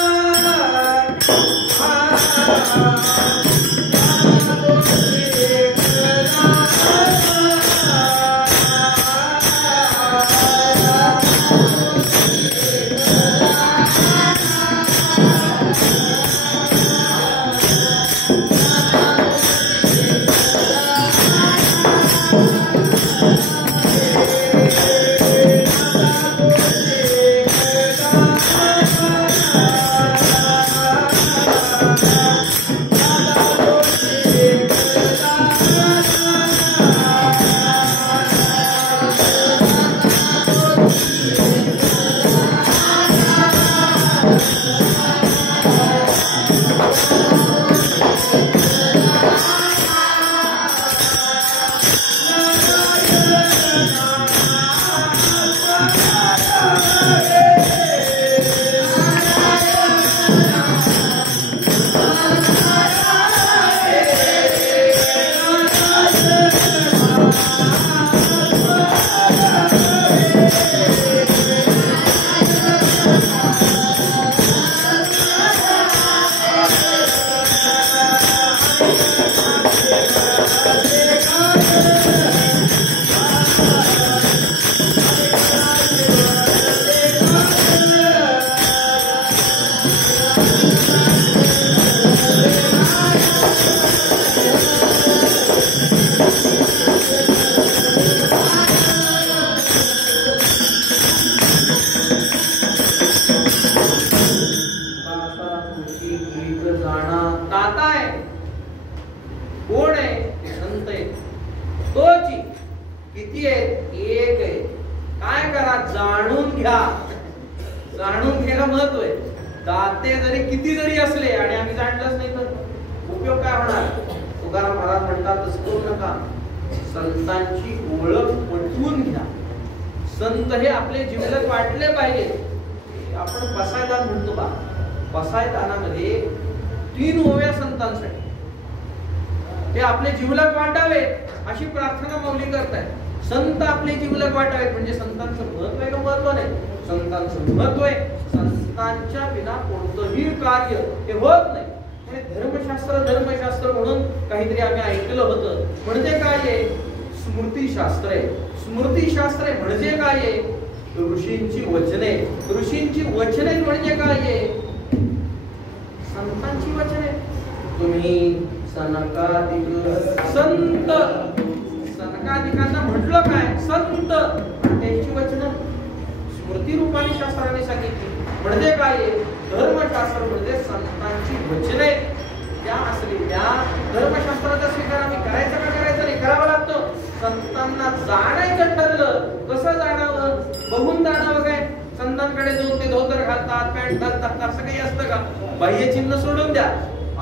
दाता आहे कोण आहे? संत आहे. तोची किती आहे? एक आहे. काय करा? जाणून घ्या. जाणून घ्यायला महत्व आहे. दाते जरी किती जरी असले आणि आम्ही जाणलंच नाही तर उपयोग काय होणार? तुकाराम महाराज म्हणतात तसं करू नका. संतांची ओळख पटवून घ्या. संत हे आपले जीवनात वाटले पाहिजे. आपण बसायदान म्हणतो बा, बसायदानामध्ये 3 ओव्या संतांसाठी ते आपले जीवलक वाटावे अशी प्रार्थना माऊली करतायत. संत आपले जीवलक वाटावेत म्हणजे संतांचं महत्व आहे का महत्व नाही? संतांचं महत्व आहे. संतांच्या विना कोणतंही कार्य हे होत नाही. धर्मशास्त्र म्हणून काहीतरी आम्ही ऐकलं होतं. म्हणजे काय आहे? स्मृतीशास्त्र आहे. स्मृतीशास्त्र आहे म्हणजे काय आहे? ऋषींची वचने. ऋषींची वचने म्हणजे काय आहे? संतांची वचने. तुम्ही सनकादिक संत, सनकादिकांना म्हटलं काय? संत. त्यांची वचन स्मृती रूपाने शास्त्राने सांगितली. म्हणजे काय आहे? धर्मशास्त्र म्हणजे संतांची वचने. त्या असलेल्या धर्मशास्त्राचा स्वीकार आम्ही करायचा का करायचा नाही? करावा लागतो. संतांना जाणायचं ठरलं. कसं जाणावं? बघून जाणावं काय? संतांकडे जाऊन ते धोतर घालतात, पॅन्ट घालतात, असं काही असतं का? बाह्य चिन्ह सोडून द्या.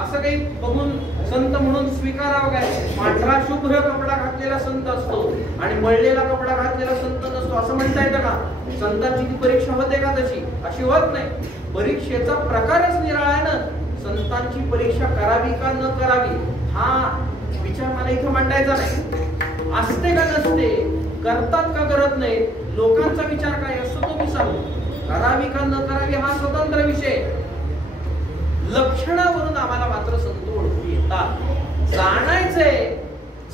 असं काही बघून संत म्हणून स्वीकारावं काय? पांढरा शुभ्र कपडा घातलेला संत असतो आणि मळलेला कपडा घातलेला संत नसतो असं म्हणता येतं का? संतांची ती परीक्षा होते का तशी? अशी होत नाही. परीक्षेचा प्रकारच निराळा आहे ना. संतांची परीक्षा करावी का न करावी हा विचार मला इथं मांडायचा नाही. असते का नसते, करतात का करत नाही, लोकांचा विचार काय असतो तो मी सांगू. करावी का न करावी हा स्वतंत्र विषय. लक्षणावरून आम्हाला मात्र संत ओळखू येतात. जाणायचंय,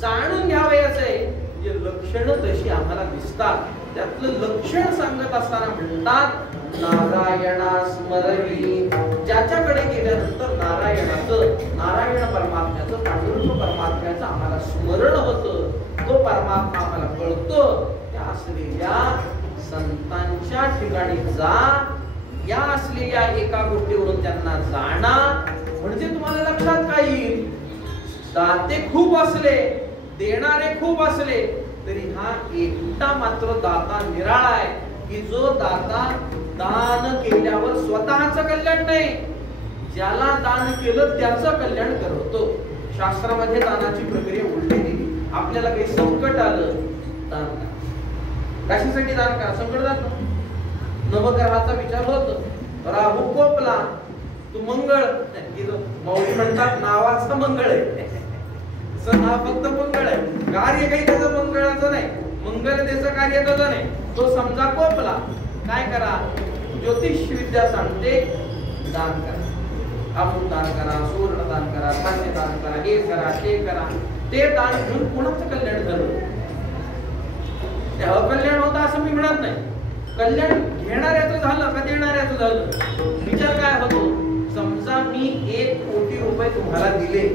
जाणून घ्यावयाचंय. जे लक्षण तशी आम्हाला दिसतात त्यातलं लक्षण सांगत असताना म्हणतात नारायणा स्मरणी. ज्याच्याकडे गेल्यानंतर नारायणाचं, नारायण परमात्म्याचं, पांडुरंग परमात्म्याचं आम्हाला स्मरण होतं. तो परमात्मा आम्हाला कळतो. त्या असलेल्या संतांच्या ठिकाणी जा. या असलेल्या एका गोष्टीवरून त्यांना जाणा. म्हणजे तुम्हाला लक्षात काय येईल? दाते खूप असले, देणारे खूप असले तरी हा एकटा मात्र दाता निराळा आहे की जो दाता दान केल्यावर स्वतःचं कल्याण नाही, ज्याला दान केलं त्याचं कल्याण करतो. शास्त्रामध्ये दानाची प्रक्रिया उलटी दिली. आपल्याला काही संकट आलं, दान करा. कशासाठी दान करा? संकट जात नवग्रहाचा विचार होतो. राहू कोपला तू मंगळ. मौली म्हणतात नावाचं मंगळ आहे. नाव फक्त मंगळ आहे, कार्य काही त्याचं मंगळाचं नाही. मंगलतेचं कार्य त्याचं नाही. तो समजा कोपला, काय करा? ज्योतिष विद्या सांगते दान करा. आपण दान करा, सुवर्ण दान करा, धान्य दान करा, हे करा ते करा. ते दान घेऊन कोणाचं कल्याण झालं? ते अकल्याण होतं असं मी म्हणत नाही. कल्याण घेणाऱ्याचं झालं का देणाऱ्याचं झालं? विचार काय होतो? समजा मी 1 कोटी रुपये तुम्हाला दिले,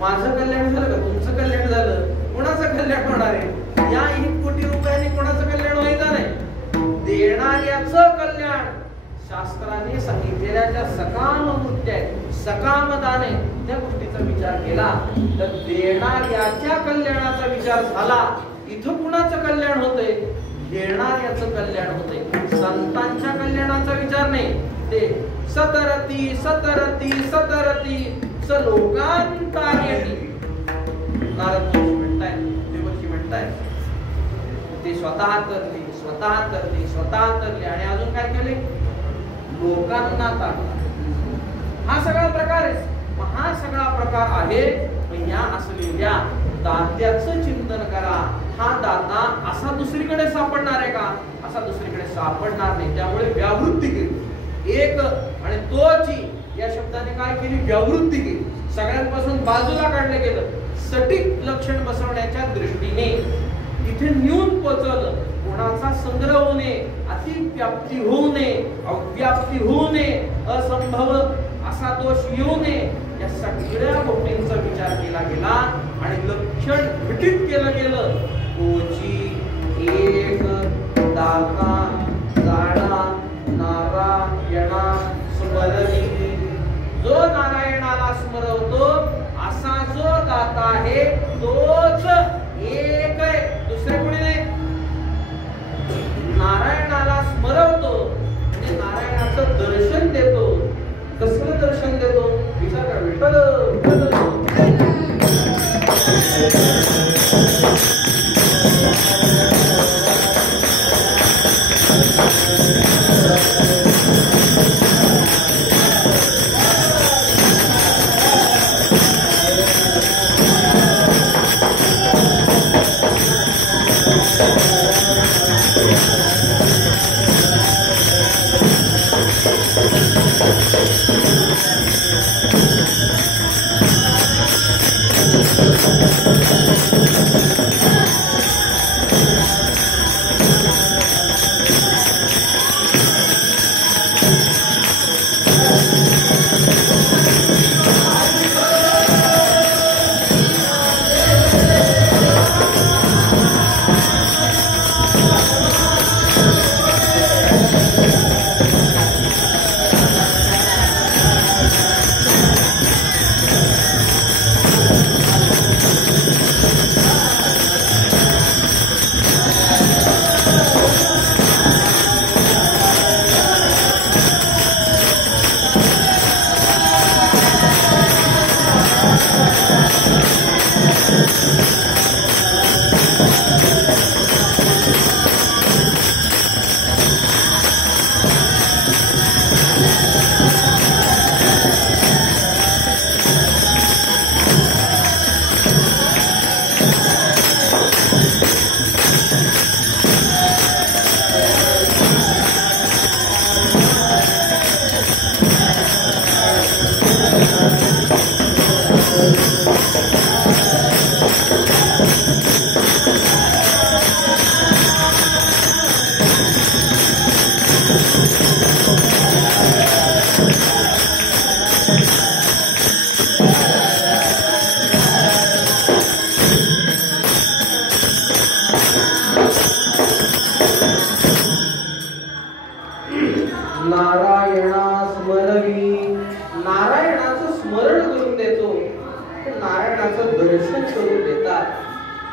माझं कल्याण झालं का तुमचं कल्याण झालं? कोणाचं कल्याण होणार आहे? या 1 कोटी रुपयाने कोणाचं कल्याण व्हायचं नाही. देणाऱ्याचं कल्याण. शास्त्राने सांगितलेल्या ज्या सकाम वृत्त्या आहेत, सकाम दाने, त्या गोष्टीचा विचार केला तर देणाऱ्याच्या कल्याणाचा विचार झाला. इथं कुणाचं कल्याण होतंय? घेणाऱ्याचं कल्याण होतंय. संतांच्या कल्याणाचा विचार नाही. ते सतरती सतरती सतरती स लोकांतार्यति. नारद ऋषी म्हणताय, देवर्षी म्हणताय ते स्वतः तरले, स्वतः तरले, स्वतः तरले आणि अजून काय केले? लोकांना तारला. हा सगळा प्रकार आहे. हा सगळा प्रकार आहे. या असलेल्या दात्याचं चिंतन करा. हा दाता असा दुसरीकडे सापडणार आहे का? असा दुसरीकडे सापडणार नाही. त्यामुळे व्यावृत्ती केली एक आणि तोची या शब्दाने काय केली? व्यावृत्ती केली. सगळ्यांपासून बाजूला काढलं गेलं. सटीक लक्षण बसवण्याच्या दृष्टीने इथे न्यून पोचवलं. कोणाचा संग्रह होऊ नये, अतिव्याप्ती होऊ नये, अव्याप्ती होऊ नये, असंभव असा दोष येऊ नये, या सगळ्या गोष्टींचा विचार केला गेला आणि लक्षण घटित केलं गेलं. कोची एक दाता जाणा नारायणा स्मरणी. जो नारायणाला स्मरवतो असा जो दाता आहे तोच एक आहे, दुसरे कोणी नाही. नारायणाला स्मरवतो म्हणजे नारायणाचं दर्शन देतो. कसलं दर्शन देतो विचार करा. विठ्ठल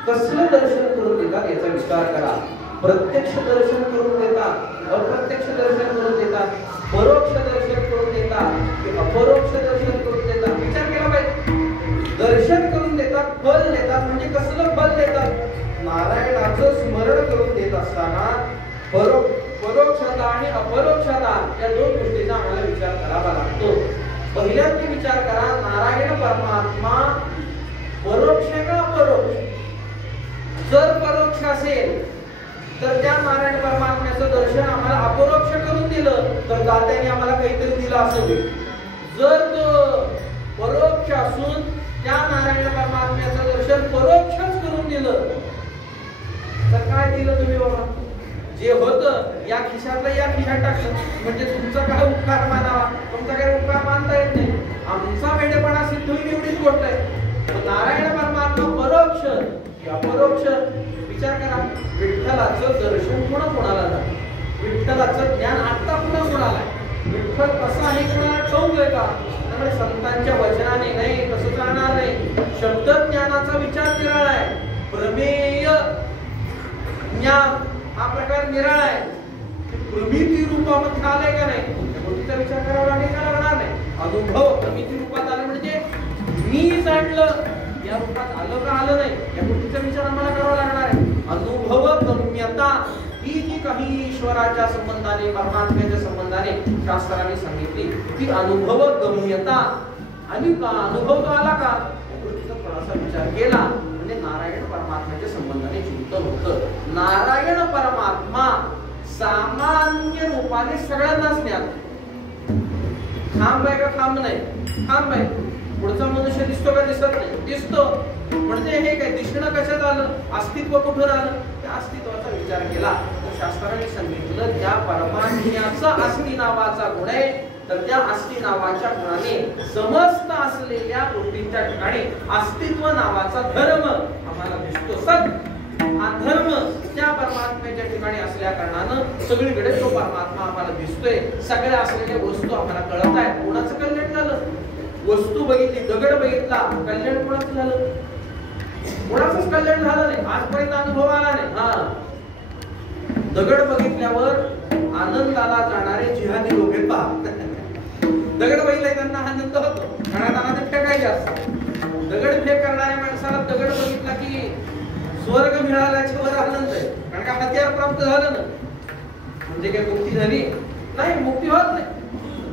कसलं दर्शन करून देतात याचा विचार करा. प्रत्यक्ष दर्शन करून देतात, अप्रत्यक्ष दर्शन करून देतात, परोक्ष दर्शन करून देतात की अपरोक्ष दर्शन करून देतात. विचार केला पाहिजे. दर्शन करून देतात, फल देतात. म्हणजे कसलं फल देतात? नारायणाचं स्मरण करून देत असताना परोक्षता आणि अपरोक्षता या दोन गोष्टींचा आम्हाला विचार करावा लागतो. पहिल्यांदा विचार करा, नारायण परमात्मा परोक्ष का अपरोक्ष? जर परोक्ष असेल तर त्या नारायण परमात्म्याचं दर्शन आम्हाला अपरोक्ष करून दिलं तर दात्याने आम्हाला काहीतरी दिलं असं होईल. जर तो परोक्ष असून त्या नारायण परमात्म्याचं दर्शन परोक्षच करून दिलं तर काय दिलं तुम्ही बाबा? जे होतं या खिशातलं या खिशात टाकलं. म्हणजे तुमचा काय उपकार मानावा? तुमचा काय उपकार मानता येत नाही. आमचा वेडेपणा सिद्ध होईल एवढीच गोष्ट आहे. नारायण परमात्मा परोक्ष अपरोक्ष विचार करा. विठ्ठलाचं दर्शन कोणाला झालं? विठ्ठलाचं ज्ञान आता कोणाला? विठ्ठल कसा आहे कोणाला ठाऊक आहे का? त्यामुळे संतांच्या वचनाने नाही, कसं जाणार नाही. शब्द ज्ञानाचा विचार निराळा आहे. प्रमेय ज्ञान हा प्रकार निराळा आहे. प्रमिती रूपामध्ये आलाय का नाही त्या गोष्टीचा विचार करावा लागणार नाही. अनुभव प्रमिती रूपात आले म्हणजे मी जाणलं या रूपात आलं का आलं नाही या गोष्टीचा विचार आम्हाला करावा लागणार आहे. अनुभव गम्यता ही जी काही ईश्वराच्या संबंधाने परमात्म्याच्या संबंधाने शास्त्राने सांगितली ती अनुभव गम्यता. आणि का अनुभव तो आला का या गोष्टीचा थोडासा विचार केला म्हणजे नारायण परमात्म्याच्या संबंधाने चिंतन होतं. नारायण परमात्मा सामान्य रूपाने सगळ्यांनाच ज्ञान. खांब आहे का खांब नाही? खांब आहे. पुढचा मनुष्य दिसतो का दिसत नाही? दिसतो. म्हणजे हे काय दिसणं कशात आलं? अस्तित्व कुठून आलं? त्या अस्तित्वाचा विचार केला तर शास्त्राने सांगितलं त्या परमात्म्याच्या बघण्याचा आस्ती नावाचा गुण आहे. तर त्या आस्ती नावाच्या गुणाने समस्त असलेल्या गोष्टींच्या ठिकाणी अस्तित्व नावाचा धर्म आम्हाला दिसतो. सत हा धर्म त्या परमात्म्याच्या ठिकाणी असल्या कारणानं सगळीकडे तो परमात्मा आम्हाला दिसतोय. सगळ्या असलेल्या वस्तू आम्हाला कळत आहेत. कोणाचं कल्याण झालं? वस्तू बघितली, दगड बघितला, कल्याण कोणाचं झालं? कोणाचंच कल्याण झालं नाही. आजपर्यंत अनुभव आला नाही. हा दगड बघितल्यावर आनंदाला जाणारे जिहादी लोक आहेत पहा. दगड बघितलाय त्यांना आनंद होतो, कारण त्यांना ते फेकायचे असतात. दगड फेक करणाऱ्या माणसाला दगड बघितला की स्वर्ग मिळाल्याच्या वर आनंद आहे, कारण का हत्यार प्राप्त झालं ना. म्हणजे काय मुक्ती झाली? नाही, मुक्ती होत नाही.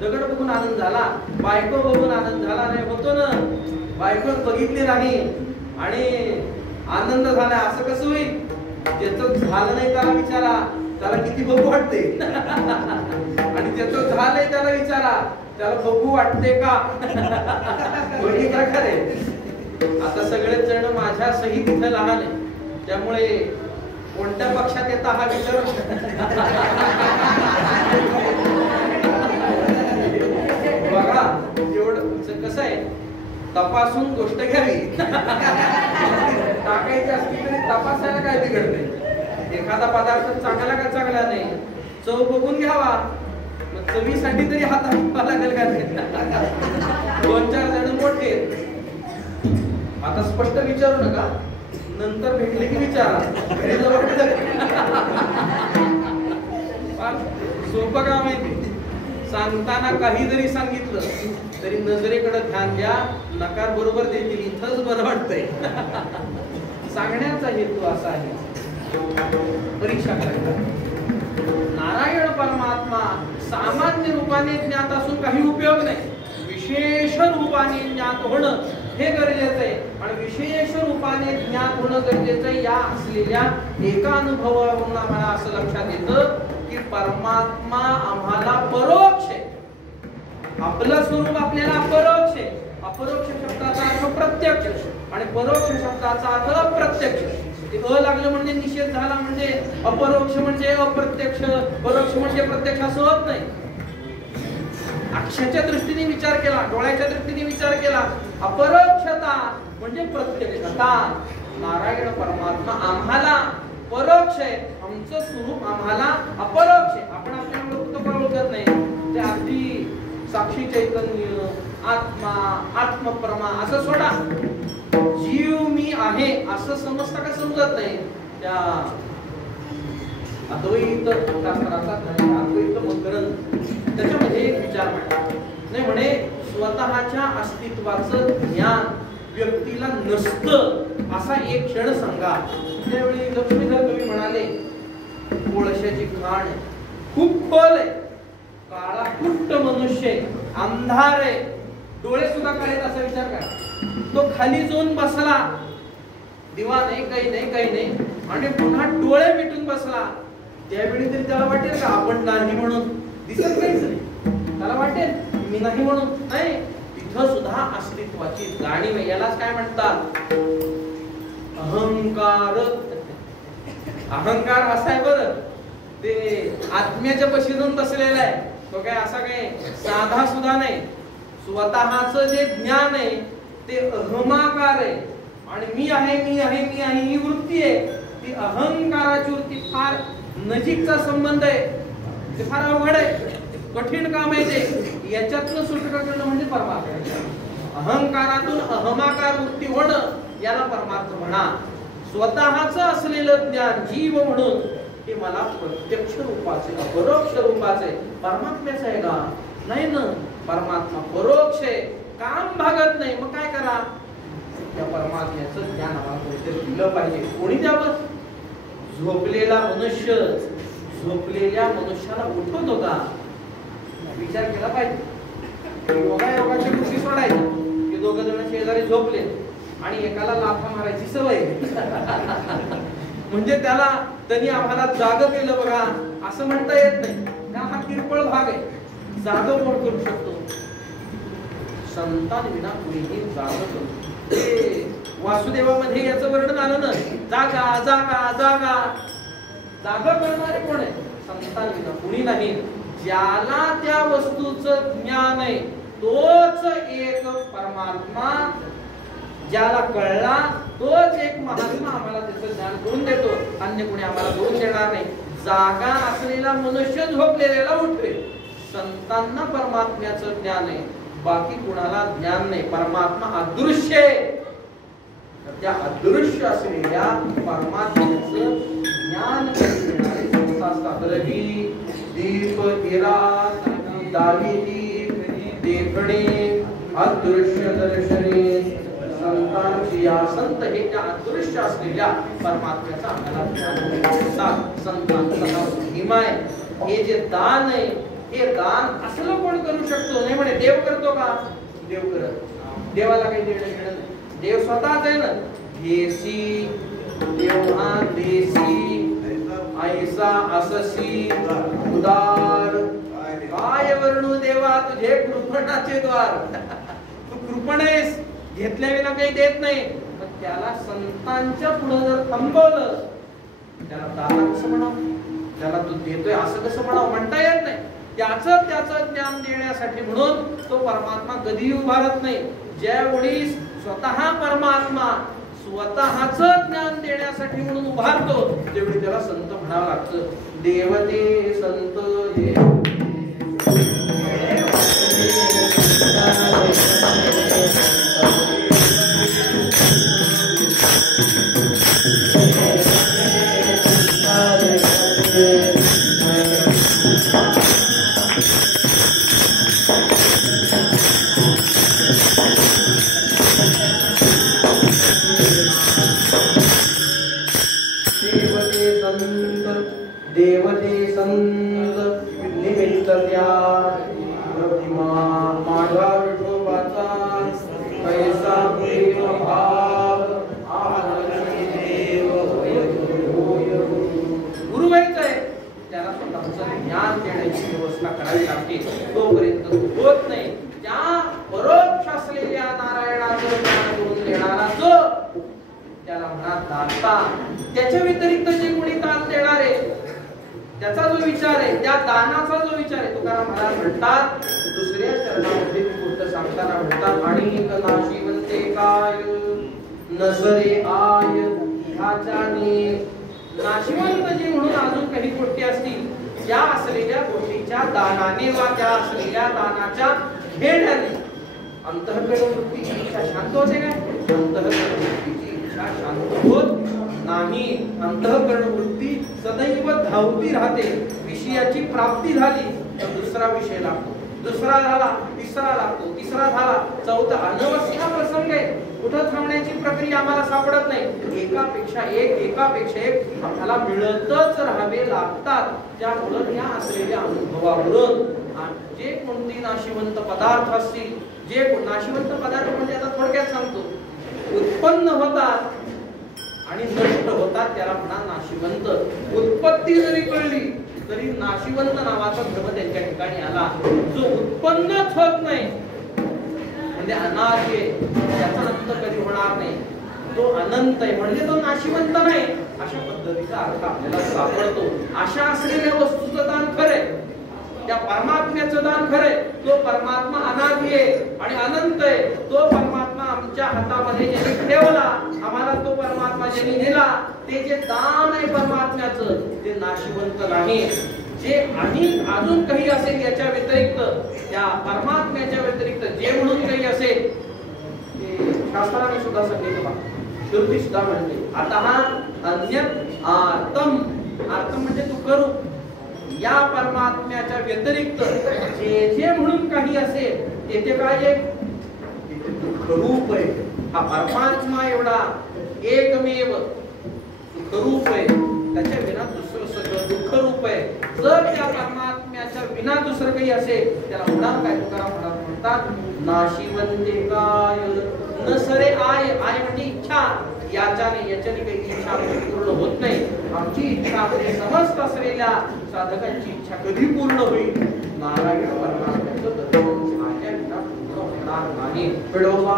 दगड बघून आनंद झाला, बायको बघून आनंद झाला नाही, होतो ना. बायको बघितली नाही आणि आनंद झाला, असं कसं होईल? ज्याचं झालं नाही त्याला विचारा, त्याला किती बघू वाटते. आणि ज्याचं झालंय त्याला विचारा, त्याला बघू वाटते का? दोन्ही प्रकारे. आता सगळेच जण माझ्या सहित इथे लहान आहे, त्यामुळे कोणत्या पक्षात येता हा विचार. बघा एवढं कसं आहे, तपासून गोष्ट घ्यावी. टाकायची असली तरी तपासायला काय बिघडते? एखादा पदार्थ चांगला का चांगला नाही, चव बघून घ्यावा. मग चवीसाठी तरी हात हाताला लागेल का? दोन चार जण मोठे आता स्पष्ट विचारू नका, नंतर भेटले की विचारा. सोपं काम आहे. सांगताना काही जरी सांगितलं तरी नजरेकडे ध्यान द्या, नकार बरोबर देतील, इथंच बरं वाटतंय. सांगण्याचा हेतू असा आहे, परीक्षा करायला. नारायण परमात्मा सामान्य रूपाने ज्ञात असून काही उपयोग नाही. विशेष रूपाने ज्ञात होणं हे गरजेचं आहे. आणि विशेष रूपाने ज्ञात होणं गरजेचं आहे. या असलेल्या एका अनुभवावरून आम्हाला असं लक्षात येतं की परमात्मा आम्हाला परोक्ष आहे. आपलं स्वरूप आपल्याला अपरोक्ष आहे. अपरोक्ष शब्दाचा अर्थ प्रत्यक्ष आणि परोक्ष शब्दाचा अर्थ अप्रत्यक्ष. ते अ लागलं म्हणजे निषेध झाला, म्हणजे अपरोक्ष म्हणजे अप्रत्यक्ष, परोक्ष म्हणजे प्रत्यक्ष असं होत नाही. अक्षाच्या दृष्टीने विचार केला, डोळ्याच्या दृष्टीने विचार केला, अपरोक्षता म्हणजे प्रत्यक्षता. नारायण परमात्मा आम्हाला परोक्ष आहे, आमचं स्वरूप आम्हाला अपरोक्ष आहे. आपण आपल्याला फक्त ओळखत नाही, ते अगदी साक्षी चैतन्य, आत्मा, आत्मप्रमा असं सोडा. जीव मी आहे असं समजता का समजत नाही. त्या अद्वैत शास्त्राचा अद्वैत मकरंद त्याच्यामध्ये एक विचार नाही म्हणे, स्वतःच्या अस्तित्वाचं ज्ञान व्यक्तीला नसतं असा एक क्षण सांगा. त्यावेळी लक्ष्मीधर कवी म्हणाले, कोळशाची खाण खूप खोल आहे, काळा कुट्ट मनुष्य अंधार आहे, डोळे सुद्धा काळे, असा विचार करा. तो खाली जाऊन बसला, दिवा नाही, काही नाही, काही नाही, आणि पुन्हा डोळे मिटून बसला. त्यावेळी तरी त्याला वाटेल का आपण नाही म्हणून? दिसत काहीच नाही, त्याला वाटेल मी नाही म्हणून. नाही, तिथं सुद्धा अस्तित्वाची जाणीव आहे. यालाच काय म्हणतात? अहंकार. अहंकार असा आहे बरं, ते आत्म्याच्या पशी जाऊन बसलेला आहे. तो काय असा काय साधा सुद्धा नाही. स्वतःचं जे ज्ञान आहे ते अहमाकार आहे. आणि मी आहे, मी आहे, मी आहे ही वृत्ती आहे, ती अहंकाराची वृत्ती. फार नजीकचा संबंध आहे, ते फार अवघड आहे, कठीण काम आहे ते. याच्यातलं सुटका करणं म्हणजे परमार्थ. अहंकारातून अहमाकार वृत्ती होणं याला परमार्थ म्हणा. स्वतःचं असलेलं ज्ञान जीव म्हणून हे मला प्रत्यक्ष रूपाचे, अपरोक्ष रूपाचे परमात्म्याचं आहे का? नाही ना, परमात्मा परोक्ष आहे, काम भागत नाही. मग काय करा? त्या परमात्म्याचं ज्ञान आम्हाला कोणीतरी दिलं पाहिजे. कोणी द्यावं? झोपलेला मनुष्य झोपलेल्या मनुष्याला उठवत होता, विचार केला पाहिजे. योगायोगाच्या गोष्टी सोडायच्या की दोघं जण शेजारी झोपले आणि एकाला लाथा मारायची सवय. म्हणजे त्याला त्यांनी आम्हाला जाग केलं बघा असं म्हणता येत नाही. हा किरकोळ भाग आहे. जाग कोण करू शकतो? संतान विना कुणीही जाग करू. वासुदेवामध्ये याचं वर्णन आलं ना, जागा जागा जागा. जागा करणारे कोण आहे? संतान विना कुणी नाही. ज्याला त्या वस्तूचं ज्ञान आहे तोच एक परमात्मा, ज्याला कळला तोच एक महात्मा आम्हाला त्याचं ज्ञान करून देतो, अन्य कोणी आम्हाला करून देणार नाही. जागा असलेला मनुष्य झोपलेला उठवेल. संतांना परमात्म्याचं ज्ञान आहे, बाकी कुणाला ज्ञान नाही. परमात्मा अदृश्य आहे. त्या अदृश्य असलेल्या परमात्म्याचं ज्ञान देणारे संत असतात. रवी दीप इरात दाविदी देखणे अदृश्य दर्शने संतांची या संत हे त्या अदृश्य असलेल्या परमात्म्याचा आपल्याला ज्ञान देतात. संतांचा महिमा आहे. हे जे दान आहे हे दान असलं कोण करू शकतो? नाही म्हणे देव करतो का? देव करत. देवाला काही देणं घेणं नाही. देव स्वतःच आहे ना. देसी देवा देसी ऐसा अससी उदार काय वर्णू देवा तुझे कृपणाचे द्वार. तू कृपण आहेस, घेतल्या विना काही देत नाही. पण त्याला संतांच्या पुढे जर थांबवलं त्याला दाता कसं म्हणावं? त्याला तू देतोय असं कसं म्हणावं? म्हणता येत नाही. त्याचं ज्ञान देण्यासाठी म्हणून तो परमात्मा कधीही उभारत नाही. ज्यावेळी स्वतः परमात्मा स्वतःचं ज्ञान देण्यासाठी म्हणून उभारतो त्यावेळी त्याला संत म्हणावं लागतं. देवते संत देवते संत निमित्त त्या प्रतिमा माझा विठोबाचा कैसा प्रेम भाव देव गुरु व्हायचं आहे त्याला स्वतःचं ज्ञान देण्याची व्यवस्था करावी लागते. तोपर्यंत होत नाही. त्या परोक्ष असलेल्या नारायणाचं ज्ञान करून देणारा जो त्याला म्हणा दाता. त्याच्या व्यतिरिक्त जे कोणी दान देणार आहे त्याचा जो विचार आहे, त्या दानाचा जो विचार आहे, तुकाराम महाराज म्हणतात दुसऱ्या चरणामध्ये गोष्ट सांगताना म्हणतात अनेक नाशिवंते काय नसरे आय ह्याच्याने. नाशिवंत जे म्हणून अजून काही गोष्टी असतील त्या असलेल्या गोष्टीच्या दानाने वा त्या असलेल्या दानाच्या घेण्याने अंतःकरण वृत्तीची इच्छा शांत होते काय? अंतःकरण वृत्तीची इच्छा शांत होत नाही. अंतःकरण वृत्ती सदैव धावती राहते. विषयाची प्राप्ती झाली तर दुसरा विषय लागतो, दुसरा झाला तिसरा लागतो, तिसरा झाला चौथा. अनवश्य प्रसंग आहे. कुठं थांबण्याची प्रक्रिया आम्हाला सापडत नाही. एकापेक्षा एक आपल्याला मिळतच राहावे लागतात. त्यामुळे या असलेल्या अनुभवावरून जे कोणती नाशिवंत पदार्थ असतील, जे नाशिवंत पदार्थ म्हणजे आता थोडक्यात सांगतो, उत्पन्न होतात आणि नष्ट होतात त्याला म्हणा नाशिवंत. उत्पत्ती जरी कळली तरी नाशिवंत नावाचा धर्म त्यांच्या ठिकाणी आला. जो उत्पन्नच होत नाही म्हणजे अनादि आहे, त्याचा अंत कधी होणार नाही, तो अनंत आहे म्हणजे तो नाशिवंत नाही. अशा पद्धतीचा अर्थ आपल्याला सापडतो. अशा असलेल्या वस्तूचं दान खरंय, त्या परमात्म्याचं दान खरंय. तो परमात्मा अनादि आहे आणि अनंत आहे. तो परमात्मा आमच्या हातामध्ये ज्यांनी ठेवला, आम्हाला तो परमात्मा ज्यांनी दिला, ते जे दान आहे परमात्म्याचं ते नाशिवंत नाही. जे आणि अजून काही असेल याच्या व्यतिरिक्त, त्या परमात्म्याच्या व्यतिरिक्त जे म्हणून काही असेल ते शास्त्राने सुद्धा सांगितलं, श्रुती सुद्धा म्हणते आता हा अन्यत् आर्तम. आर्तम म्हणजे तू करू. या परमात्म्याच्या व्यतिरिक्त जे जे म्हणून काही असेल येथे काय आहे? दुःखरूप आहे. हा परमात्मा एवढा एकमेव सुखरूप आहे, त्याच्या विना दुसरं सगळं दुःखरूप आहे. जर त्या परमात्म्याच्या विना दुसरं काही असेल त्याला होणार काय? तुकाराम महाराज म्हणतात नाशिवंते काय नसरे आय. आय म्हणजे इच्छा. याच्याने काही इच्छा पूर्ण होत नाही. आमची इच्छा म्हणजे समस्त असलेल्या साधकांची इच्छा कधी पूर्ण होईल? नारायण परमात्म्याचं दर्शन माझ्या विना पूर्ण होणार नाही. विडोबा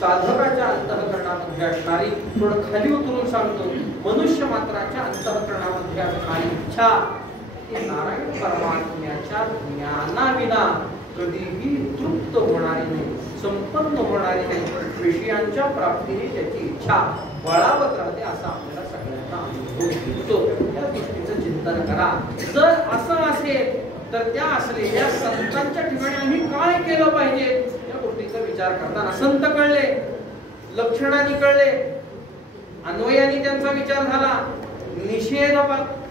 साधकाच्या अंतःकरणामध्ये असणारी, थोडं खाली उतरून सांगतो, मनुष्य मात्राच्या अंतःकरणामध्ये असणारी इच्छा ही नारायण परमात्म्याच्या ज्ञानाविना कधीही तृप्त होणारी नाही, संपन्न होणारी नाही. विषयांच्या प्राप्तीने त्याची इच्छा बळावत राहते, असा आपल्याला सगळ्यांना अनुभव येतो. या गोष्टीचं चिंतन करा. जर असं असेल तर त्या असलेल्या संतांच्या ठिकाणी आम्ही काय केलं पाहिजे या गोष्टीचा विचार करताना संत कळले, लक्षणांनी कळले, अन्वयाने त्यांचा विचार झाला, निषेध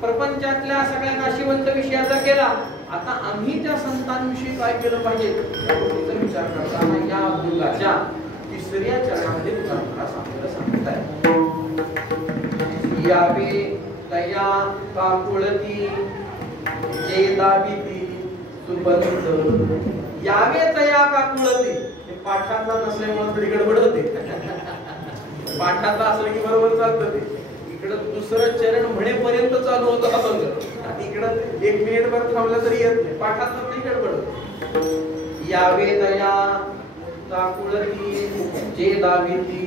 प्रपंचातल्या सगळ्या नाशिवंत विषयाचा केला. आता आम्ही त्या संतांविषयी काय केलं पाहिजे या गोष्टीचा विचार करताना या अभंगाच्या तिसऱ्या चरणामध्ये तुकाराम आपल्याला सांगत आहे. यावे तया काकुळती जे दाविती सुपंथ, यावे तया काकुळती. हे पाठातला नसल्यामुळे थोडी गडबड होते. पाठातला असलं की बरोबर चालतं ते. इकडं दुसरं चरण म्हणेपर्यंत चालू होतं अभंग, इकडं 1 मिनिट भर थांबलं तरी येत नाही. पाठातलं नाही गडबड. यावे तया काकुळती जे दाविती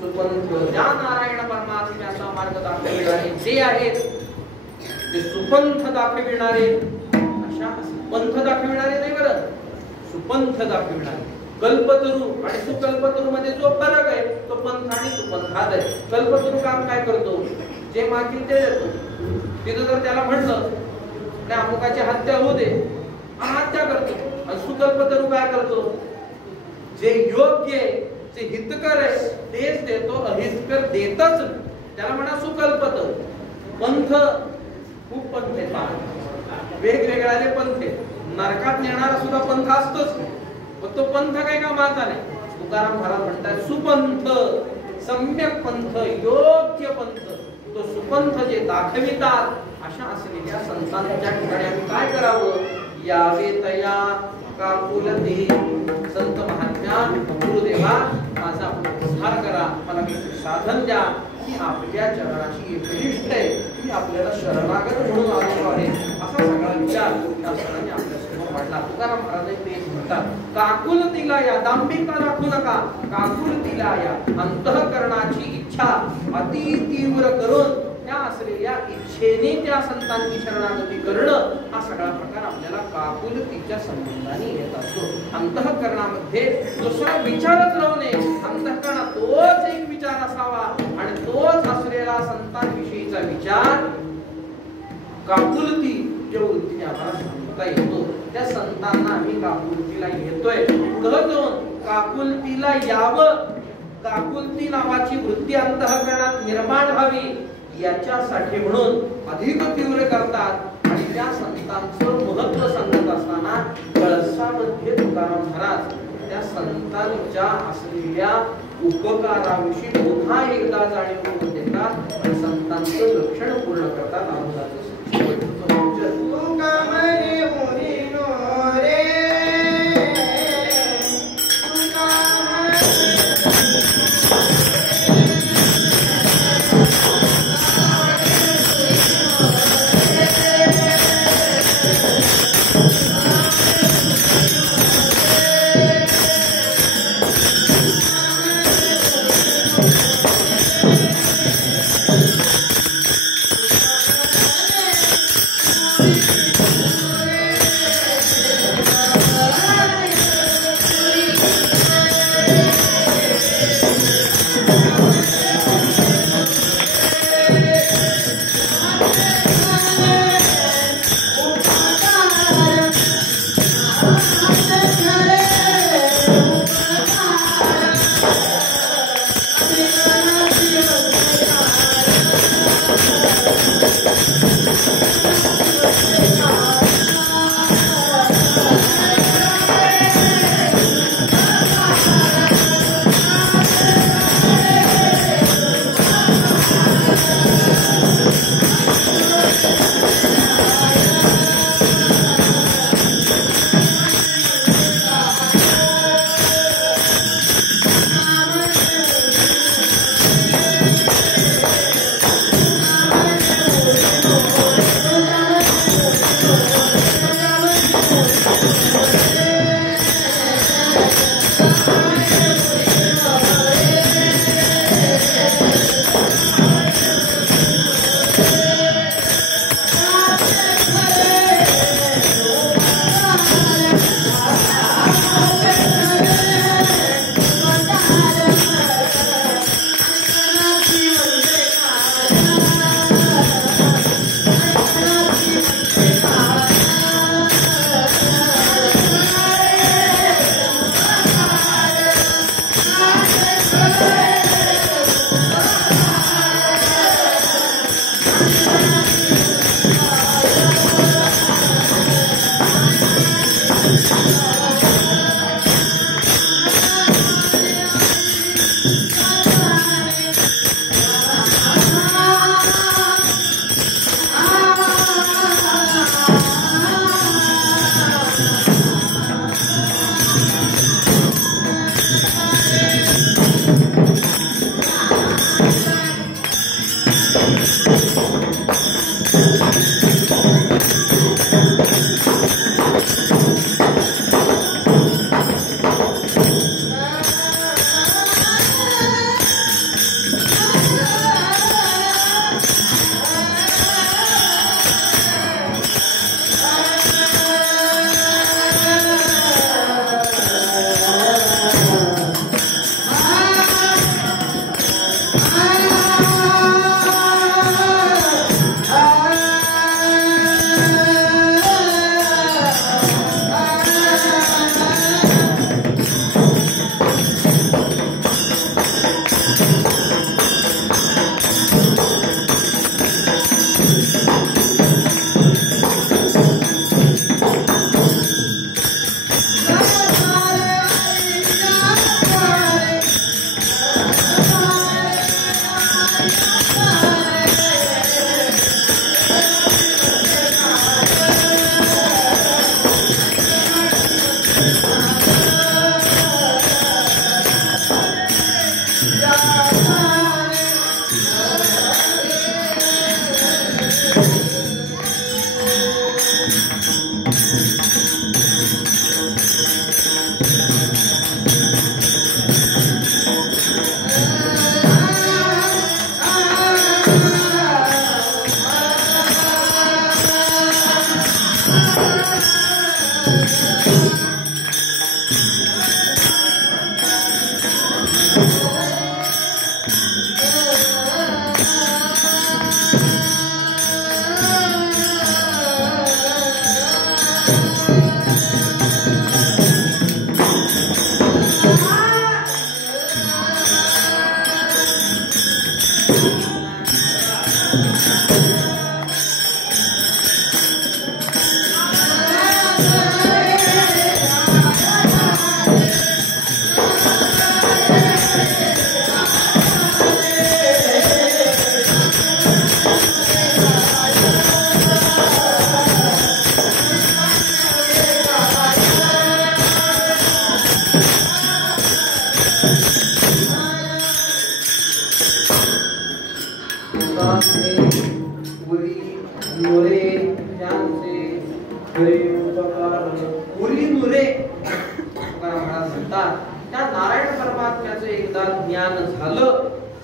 सुपंथ, ज्या नारायण परमात्म्याचा मार्ग दाखविणारे जे आहेत ते सुपंथ दाखविणारे, अशा पंथ दाखविणारे नाही बरं, सुपंथ दाखविणारे. कल्पतरू आणि सुकल्पतरू मध्ये जो फरक आहे तो पंथ आणि सुपंथात आहे. कल्पतरू काम काय करतो, जे मागील ते देतो. तिथं जर त्याला म्हटलं त्या अमुकाची हत्या होऊ दे, हत्या करतो. आणि सुकल्पतरू काय करतो, जे योग्य आहे, जे हितकर आहे तेच देतो, अहितकर देतच. त्याला म्हणा सुकल्पतरू. पंथ खूप पंथ आहेत, वेगवेगळे पंथ आहेत. नरकात नेणारा सुद्धा पंथ असतोच, पण तो पंथ काय कामाचा नाही. तुकाराम महाराज म्हणतात सुपंथ, सम्यक पंथ, योग्य पंथ, तो सुपंथ जे दाखवितात अशा असलेल्या संतांच्या ठिकाणी आम्ही काय करावं. यावे तया काकुलती, संत महात्म्या गुरुदेवा माझा उपहार करा, मला मी साधन द्या की आपल्या चरणाची एकनिष्ठ आहे, की आपल्याला शरणागत म्हणून आलो आहे. असा सगळा विचार त्या सरांनी आपल्या समोर मांडला. तुकाराम महाराज तेच म्हणतात, काकुलतीला या, दांभिकता दाखवू नका, काकुलतीला या, अंतःकरणाची इच्छा अति तीव्र करून त्या असलेल्या इच्छेने त्या संतांची शरणागती करणं, हा सगळा प्रकार आपल्याला काकुलतीच्या संबंधाने येत असतो. अंतःकरणामध्ये दुसरा विचारच राहू नये, अंतःकरणात तोच एक विचार असावा आणि तोच असलेला संतांविषयीचा विचार काकुलती ज्या वृत्तीने आम्हाला सांगता येतो. त्या संतांना आम्ही काकुलतीला येतोय, पुढे जाऊन काकुलतीला यावं, काकुलती नावाची वृत्ती अंतःकरणात निर्माण व्हावी याच्यासाठी म्हणून अधिक तीव्र करतात. आणि त्या संतांचं महत्व सांगत असताना कळसामध्ये तुकाराम महाराज त्या संतांच्या असलेल्या उपकाराविषयी पुन्हा एकदा जाणीव करून देतात आणि संतांचं लक्षण पूर्ण करतात.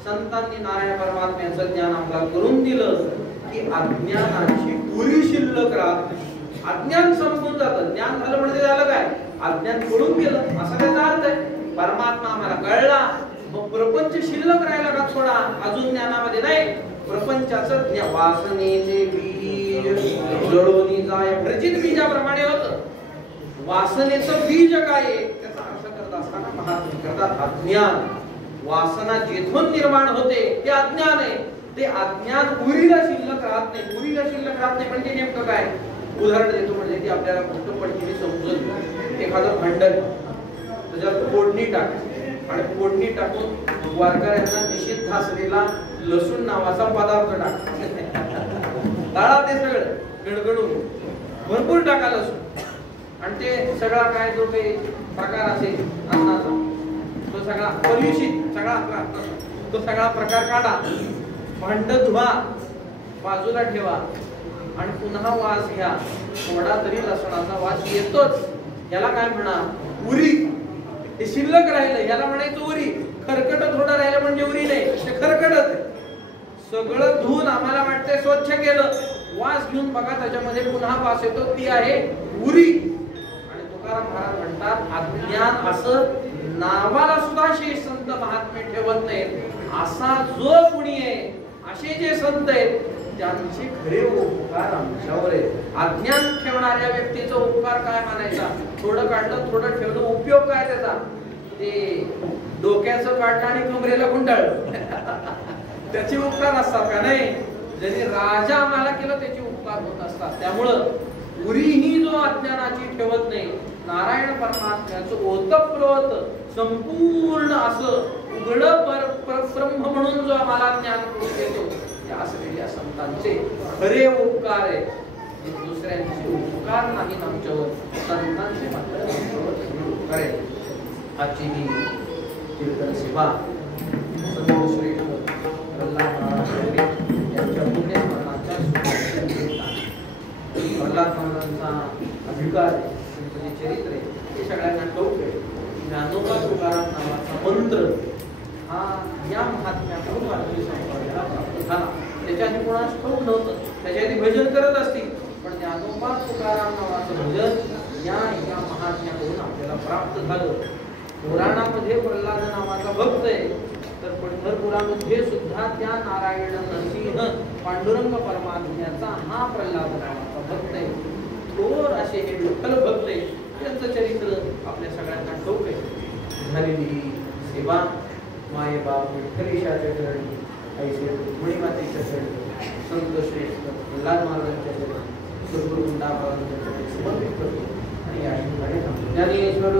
संतांनी नारायण परमात्म्याचं ज्ञान आपल्याला करून दिलं की अज्ञानाची पुरी शिल्लक राहत नाही. अज्ञान संपून जातं. ज्ञान झालं म्हणजे झालं काय? अज्ञान पळून गेलं असा त्याचा अर्थ आहे. परमात्मा आम्हाला कळला, मग प्रपंच शिल्लक राहिला का थोडा अजून ज्ञानामध्ये नाही. प्रपंचाचं वासनेचे बीज जळोनी जाय प्रचित बीजाप्रमाणे होतं. वासनेचं बीज काय आहे त्याचा अर्थ करत असताना महात्मा करतात अज्ञान. वासना जेथून निर्माण होते ते अज्ञान आहे. ते अज्ञान उरीला शिल्लक राहत नाही. उरीला शिल्लक राहत नाही म्हणजे नेमकं काय? उदाहरण देतो म्हणजे की आपल्याला गोष्ट पटकीने समजून. एखादं भांडण त्याच्यात फोडणी टाकायची आणि फोडणी टाकून वारकऱ्यांना निषिद्ध असलेला लसूण नावाचा पदार्थ टाकायचा. टाळा ते सगळं गडगडून भरपूर टाका लसूण आणि ते सगळा काय जो काही प्रकार असेल अन्नाचा तो सगळा पल्युषित सगळा तो सगळा प्रकार काढा. भांड धुवा, बाजूला ठेवा आणि पुन्हा वास घ्या. थोडा तरी लसणाचा वास येतोच. याला काय म्हणा? उरी. हे शिल्लक राहिलं याला म्हणायचं उरी. खरकट थोडं राहिलं म्हणजे उरी नाही, ते खरकटच आहे. सगळं धुवून आम्हाला वाटतंय स्वच्छ केलं, वास घेऊन बघा त्याच्यामध्ये पुन्हा वास येतो, ती आहे उरी. आणि तुकाराम महाराज म्हणतात अज्ञान असं नावाला सुद्धा शेष संत महात्मे ठेवत नाहीत. असा जो कुणी आहे, असे जे संत आहेत त्यांचे खरे उपकार आमच्यावर आहेत. अज्ञान ठेवणाऱ्या व्यक्तीचा उपकार काय मानायचा? थोडं काढलं थोडं ठेवलं, उपयोग काय त्याचा? ते डोक्याचं काढलं आणि कमरेला गुंडाळलं त्याचे उपकार असतात का? नाही. ज्यांनी राजा आम्हाला केलं त्याचे उपकार होत असतात. त्यामुळं उरीही जो अज्ञानाची ठेवत नाही, नारायण परमात्म्याचं ओतप्रोत संपूर्ण असं उघड परब्रह्म म्हणून जो आम्हाला ज्ञान करून देतो, त्या असलेल्या संतांचे खरे उपकार आहे. दुसऱ्यांचे उपकार नाही आमच्यावर, संतांचे मात्र उपकार आहे. आजची ही कीर्तन सेवा सर्वश्रेष्ठ प्रल्हाद महाराज यांच्या पुण्यस्मरणाच्या प्रल्हाद महाराजांचा अधिकार आहे, त्यांचं जे चरित्र आहे ते सगळ्यांना ठाऊक आहे. ज्ञानोबा तुकाराम नावाचा मंत्र हा या महात्म्याकडून वारकरी संप्रदायाला प्राप्त झाला. त्याच्या आधी कोणास ठाऊक नव्हतं, त्याच्या आधी भजन करत असतील, पण ज्ञानोबा तुकाराम नावाचं भजन या महात्म्याकडून आपल्याला प्राप्त झालं. पुराणामध्ये प्रल्हाद नावाचा भक्त आहे, तर पंढरपुरामध्ये सुद्धा त्या नारायण नरसिंह पांडुरंग परमात्म्याचा हा प्रल्हाद नावाचा भक्त आहे. थोर असे हे विठ्ठल भक्त आहे, त्यांचं चरित्र आपल्या सगळ्यांना ठाऊक आहे. झालेली सेवा माये बाप विठ्ठलेशाच्या चरणी, ऐसे रुक्मिणी मातेच्या चरणी, संत श्रेष्ठ प्रल्हाद महाराजांच्या चरणी, सद्गुरू गुंडाबाबांच्या चरणी समर्पित करतो. आणि या ठिकाणी ज्ञानेश्वर